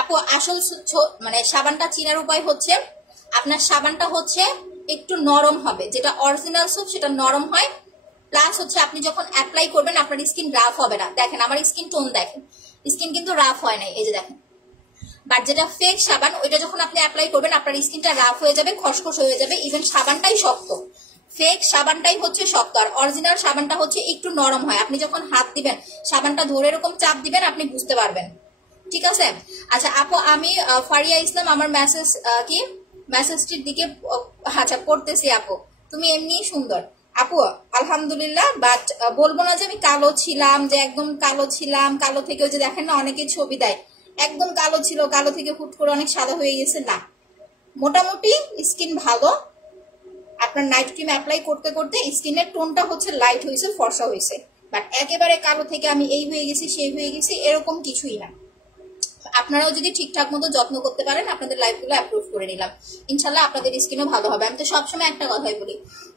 আপু আসল মানে সাবানটা চিনার উপায় হচ্ছে আপনার সাবানটা হচ্ছে একটু নরম হবে, যেটা অরিজিনাল সোপ সেটা নরম হয়, প্লাস হচ্ছে আপনি যখন অ্যাপ্লাই করবেন আপনার স্কিন রাফ হবে না। দেখেন আমার স্কিন টোন দেখেন, স্কিন কিন্তু রাফ হয় নাই, এই যে দেখেন। বাট যেটা ফেক সাবান ওইটা যখন আপনি অ্যাপ্লাই করবেন আপনার স্কিনটা রাফ হয়ে যাবে, খসখস হয়ে যাবে, ইভেন সাবানটাই শক্ত। ফেক সাবানটাই হচ্ছে শক্ত, আর অরিজিনাল সাবানটা হচ্ছে একটু নরম হয়। আপনি যখন হাত দিবেন, সাবানটা ধরে এরকম চাপ দিবেন, আপনি বুঝতে পারবেন। ঠিক আছে। আচ্ছা আপু, আমি ফারিয়া ইসলাম, আমার মেসেজটির দিকে আচ্ছা পড়তেছি। আপু তুমি এমনি সুন্দর আপু, আলহামদুলিল্লাহ। বাট বলবো না যে আমি কালো ছিলাম, যে একদম কালো ছিলাম, কালো থেকে ওই যে দেখেন না অনেকে ছবি দেয় একদম কালো ছিল, কালো থেকে হুট করে অনেক সাদা হয়ে গেছে, না। মোটামুটি স্কিন ভালো। আপনার নাইট ক্রিম অ্যাপ্লাই করতে করতে স্কিনের টোনটা হচ্ছে লাইট হয়েছে, ফর্সা হয়েছে। বাট একেবারে কালো থেকে আমি এই হয়ে গেছি সেই হয়ে গেছি এরকম কিছুই না। আপনারাও যদি ঠিকঠাক মতো যত্ন করতে পারেন, আপনাদের লাইফগুলো অ্যাপ্রুভ করে নিলাম, ইনশাল্লাহ আপনাদের স্কিনও ভালো হবে। আমি তো সবসময় একটা কথাই বলি,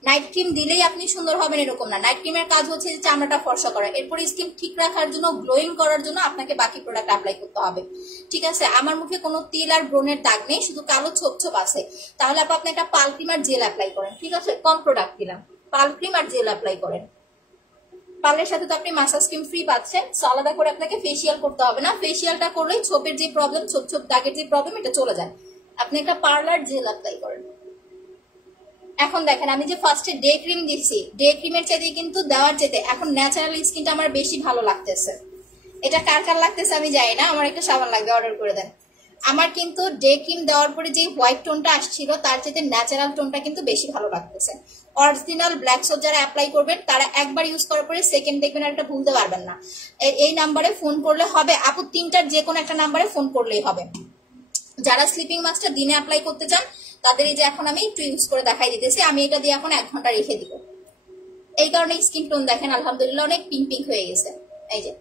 নাইট ক্রিম দিলেই আপনি সুন্দর হবেন এরকম না। নাইট ক্রিমের কাজ হচ্ছে যে চামড়াটা ফর্সা করা, এরপর স্কিন ঠিক রাখার জন্য, গ্লোয়িং করার জন্য আপনাকে বাকি প্রোডাক্ট অ্যাপ্লাই করতে হবে। ঠিক আছে। আমার মুখে কোনো তিল আর ব্রণের দাগ নেই, শুধু কালো ছোপ ছোপ আছে। তাহলে আপনি একটা পাল ক্রিম আর জেল অ্যাপ্লাই করেন। ঠিক আছে, কম প্রোডাক্ট দিলাম, পাল ক্রিম আর জেল অ্যাপ্লাই করেন। পার্লের সাথে তো আপনি মাসাজ ক্রিম ফ্রি পাচ্ছেন, সো আলাদা করে আপনাকে ফেসিয়াল করতে হবে না। ফেসিয়ালটা করলেই ছোপের যে প্রবলেম, ছোপ ছোপ দাগের যে প্রবলেম, এটা চলে যায়। আপনি একটা পার্লার জেল অ্যাপ্লাই করেন। এখন দেখেন, আমি যে ফার্স্টে ডে ক্রিম দিচ্ছি, ডে ক্রিমের চাইতে কিন্তু দেওয়ার চাইতে এখন ন্যাচারাল স্কিনটা আমার বেশি ভালো লাগতেছে। এটা কার কার লাগতেছে আমি জানি না, আমার একটা সাবান লাগবে, অর্ডার করে দেন। আমার কিন্তু ডে ক্রিম দেওয়ার পরে যে হোয়াইট টোনটা আসছিল তার চাইতে ন্যাচারাল টোনটা কিন্তু বেশি ভালো লাগতেছে। অরিজিনাল ব্ল্যাক সোপ যারা অ্যাপ্লাই করবেন তারা একবার ইউজ করার পরে সেকেন্ড দেখবেন আর একটা ভুলতে পারবেন না। এই নাম্বারে ফোন করলে হবে আপু, 3টার যে কোনো একটা নাম্বারে ফোন করলেই হবে। যারা স্লিপিং মাস্কটা দিনে অ্যাপ্লাই করতে চান তাদের এই যে এখন আমি একটু ইউজ করে দেখাই দিতেছি। আমি এটা দিয়ে এখন 1 ঘন্টা রেখে দিব, এই কারণে স্কিন টোন দেখেন আলহামদুলিল্লাহ অনেক পিঙ্ক পিঙ্ক হয়ে গেছে। এই যে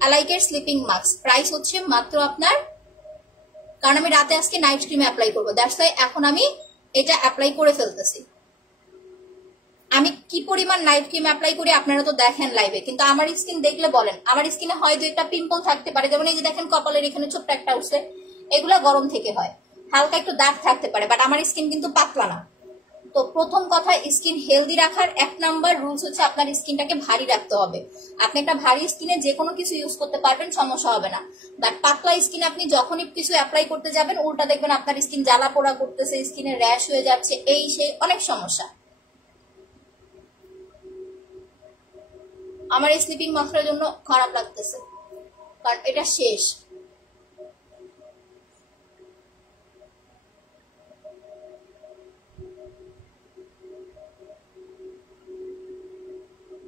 অ্যালাইকের স্লিপিং মাস্ক প্রাইস হচ্ছে মাত্র আপনার, কারণ আমি রাতে আজকে নাইট ক্রিম অ্যাপ্লাই করবো, দ্যাটস ওয়াই এখন আমি এটা অ্যাপ্লাই করে ফেলতেছি। আমি কি পরিমাণ নাইট ক্রিম অ্যাপ্লাই করি আপনারা তো দেখেন লাইভে, কিন্তু আমার স্কিন দেখলে বলেন, আমার স্কিনে হয়তো একটা পিম্পল থাকতে পারে, যেমন এই যে দেখেন কপালের এখানে ছোট্ট একটা উঠছে, এগুলা গরম থেকে হয়, হালকা একটু দাগ থাকতে পারে, বাট আমার স্কিন কিন্তু পাতলা না। তো প্রথম কথা, স্কিন হেলদি রাখার 1 নাম্বার রুলস হচ্ছে আপনার স্কিনটাকে ভারী রাখতে হবে। আপনি একটা ভারী স্কিনে যে কোনো কিছু ইউজ করতে পারবেন, সমস্যা হবে না। বাট পাতলা স্কিন আপনি যখনই কিছু অ্যাপ্লাই করতে যাবেন উল্টা দেখবেন আপনার স্কিন জ্বালা পোড়া করতেছে, স্কিনে র্যাশ হয়ে যাচ্ছে, এই সেই অনেক সমস্যা। আমার এই স্লিপিং মাস্কের জন্য খারাপ লাগতেছে, কারণ এটা শেষ।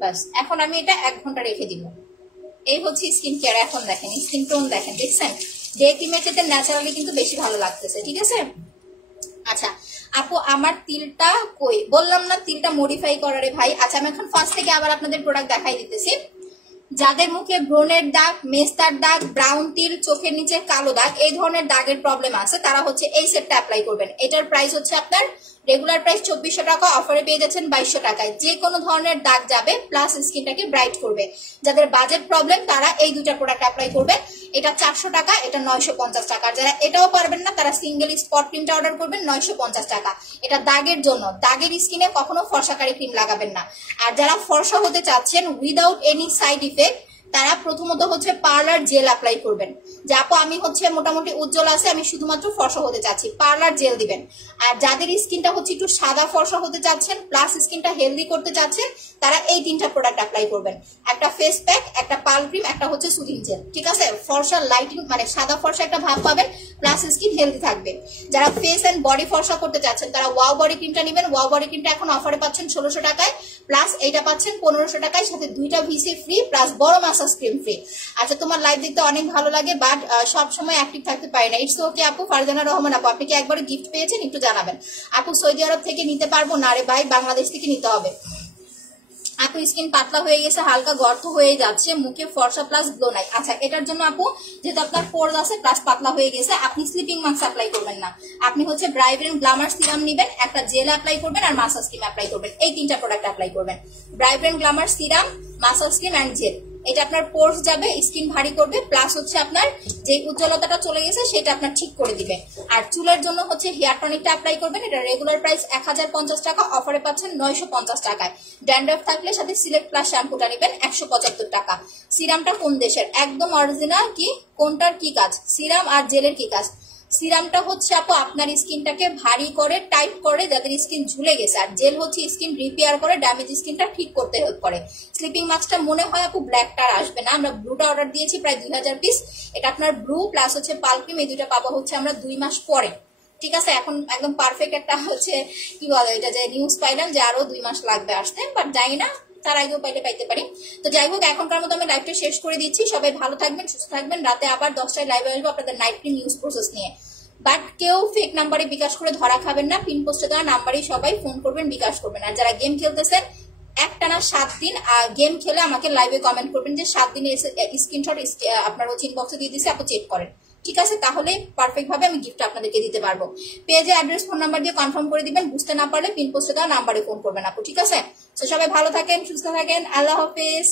বাস এখন আমি এটা 1 ঘন্টা রেখে দিব। এই হচ্ছে স্কিন কেয়ার। এখন দেখেন স্কিন টোন দেখেন, দেখছেন ডে ক্রিমের চেয়ে ন্যাচারালি কিন্তু বেশি ভালো লাগতেছে। ঠিক আছে। আচ্ছা আপু, আমার তিলটা কই? বললাম না তিলটা মডিফাই করারে ভাই। আচ্ছা আমি এখন ফার্স্ট থেকে আবার আপনাদের প্রোডাক্ট দেখাই দিতেছি। যাদের মুখে ব্রণের দাগ, মেস্তার দাগ, ব্রাউন তিল, চোখের নিচে কালো দাগ, এই ধরনের দাগের প্রবলেম আছে, তারা হচ্ছে এই সেটটা অ্যাপ্লাই করবেন। এটার প্রাইস হচ্ছে আপনার রেগুলার প্রাইস 2400 টাকা, অফারে পেয়ে যাচ্ছেন 2200 টাকায়। যে কোনো ধরনের দাগ যাবে, প্লাস স্কিনটাকে ব্রাইট করবে। যাদের বাজেট প্রবলেম তারা এই দুটা প্রোডাক্ট অ্যাপ্লাই করবে। এটা 400 টাকা, এটা 950 টাকা। যারা এটাও পারবেন না তারা সিঙ্গেল স্পট ক্রিমটা অর্ডার করবেন 950 টাকা। এটা দাগের জন্য, দাগের স্কিনে কখনো ফর্সাকারী ক্রিম লাগাবেন না। আর যারা ফর্সা হতে চাচ্ছেন উইদাউট এনি সাইড ইফেক্ট, তারা প্রথমত হচ্ছে পার্লার জেল অ্যাপ্লাই করবেন। যে আপু আমি হচ্ছে মোটামুটি উজ্জ্বল আছে, আমি শুধুমাত্র ফর্সা হতে চাচ্ছি, পার্লার জেল দিবেন। আর যাদের স্কিনটা হচ্ছে একটু সাদা ফর্সা হতে চাচ্ছেন, প্লাস স্কিনটা হেলদি করতে চাচ্ছেন, তারা এই 3টা প্রোডাক্ট অ্যাপ্লাই করবেন। একটা ফেস প্যাক, একটা পার্ল ক্রিম, একটা হচ্ছে সুদিং জেল। ঠিক আছে। ফর্সা লাইটিং মানে সাদা ফর্সা একটা ভাব পাবেন, প্লাস স্কিন হেলদি থাকবে। যারা ফেস এন্ড বডি ফর্সা করতে চাচ্ছেন তারা ওয়াও বডি ক্রিমটা নেবেন। ওয়াও বডি ক্রিমটা এখন অফারে পাচ্ছেন 1600 টাকায়, প্লাস এইটা পাচ্ছেন 1500 টাকায়, সাথে 2টা ভিসি ফ্রি, প্লাস বড় মাসাজ ক্রিম ফ্রি। আচ্ছা তোমার লাইভ দেখতে অনেক ভালো লাগে, বাট সবসময় অ্যাক্টিভ থাকতে পারি না। ইটস ওকে আপু। ফারজানা রহমান আপু, আপনি কি একবারে গিফট পেয়েছেন একটু জানাবেন। আপু সৌদি আরব থেকে নিতে পারবো না রে ভাই, বাংলাদেশ থেকে নিতে হবে। আপু স্কিন পাতলা হয়ে গেছে, হালকা গর্ত হয়ে যাচ্ছে, মুখে ফর্সা প্লাস গ্লো নাই। আচ্ছা এটার জন্য আপু যেহেতু আপনার পোর্স আছে প্লাস পাতলা হয়ে গেছে, আপনি স্লিপিং মাস্ক অ্যাপ্লাই করবেন না, আপনি হচ্ছে ব্রাইভেন গ্ল্যামার সিরাম নেবেন, একটা জেল অ্যাপ্লাই করবেন আর মাসাজ ক্রিম অ্যাপ্লাই করবেন। এই 3টা প্রোডাক্ট অ্যাপ্লাই করবেন, ব্রাইভেন glamour serum, massage cream and gel. এটা আপনার পোর্স যাবে, স্কিন ভারী করবে, প্লাস হচ্ছে আপনার যে উজ্জ্বলতাটা চলে গেছে সেটা আপনার ঠিক করে দিবে। আর চুলের জন্য হচ্ছে হেয়ার টনিকটা অ্যাপ্লাই করবেন। এটা রেগুলার প্রাইস 1050 টাকা, অফারে পাচ্ছেন 950 টাকায়। ড্যান্ড্রফ থাকলে সাথে সিলেক্ট প্লাস শ্যাম্পুটা নেবেন 175 টাকা। সিরামটা কোন দেশের? একদম অরিজিনাল। কি কোনটার কি কাজ? সিরাম আর জেলের কি কাজ? সিরামটা হচ্ছে আপু আপনার স্কিনটাকে ভারী করে, টাইট করে, যাদের স্কিন ঝুলে গেছে। আর জেল হচ্ছে স্কিন রিপেয়ার করে, ড্যামেজ স্কিনটা ঠিক করতে হেল্প করে। স্লিপিং মাস্কটা মনে হয় আপু ব্ল্যাকটা আর আসবে না। আমরা ব্লুটা অর্ডার দিয়েছি প্রায় 2000 পিস। এটা আপনার ব্লু প্লাস হচ্ছে পাল ক্রিম, এই দুইটা পাবো হচ্ছে আমরা 2 মাস পরে। ঠিক আছে, এখন একদম পারফেক্ট একটা হচ্ছে কি বলে এটা যে নিউজ পাইলাম যে আরো 2 মাস লাগবে আসতে, বাট জানি না, তার আগেও পাইলে পাইতে পারি। তো যাই হোক, এখনকার মতো আমি লাইভটা শেষ করে দিচ্ছি। সবাই ভালো থাকবেন, সুস্থ থাকবেন। রাতে আবার 10টায় লাইভে আসবো আপনাদের নাইট ক্রিম ইউজ প্রসেস নিয়ে। বাট কেউ ফেক নাম্বারে বিকাশ করে ধরা খাবেন না। পিন পোস্টে দেওয়া নাম্বারেই সবাই ফোন করবেন, বিকাশ করবেন। আর যারা গেম খেলতেছেন, একটানা 7 দিন গেম খেলে আমাকে লাইভে কমেন্ট করবেন যে 7 দিনের স্ক্রিনশট আপনার হচ্ছে ইনবক্সে দিয়ে দিচ্ছে, আপনি চেক করেন। ঠিক আছে, তাহলে পারফেক্ট ভাবে আমি গিফট আপনাদেরকে দিতে পারবো। পেজে অ্যাড্রেস, ফোন নাম্বার দিয়ে কনফার্ম করে দিবেন। বুঝতে না পারলে পিন পোস্টে দেওয়া নাম্বারে ফোন করবেন আপু। ঠিক আছে, তো সবাই ভালো থাকেন, সুস্থ থাকেন। আল্লাহ হাফেজ।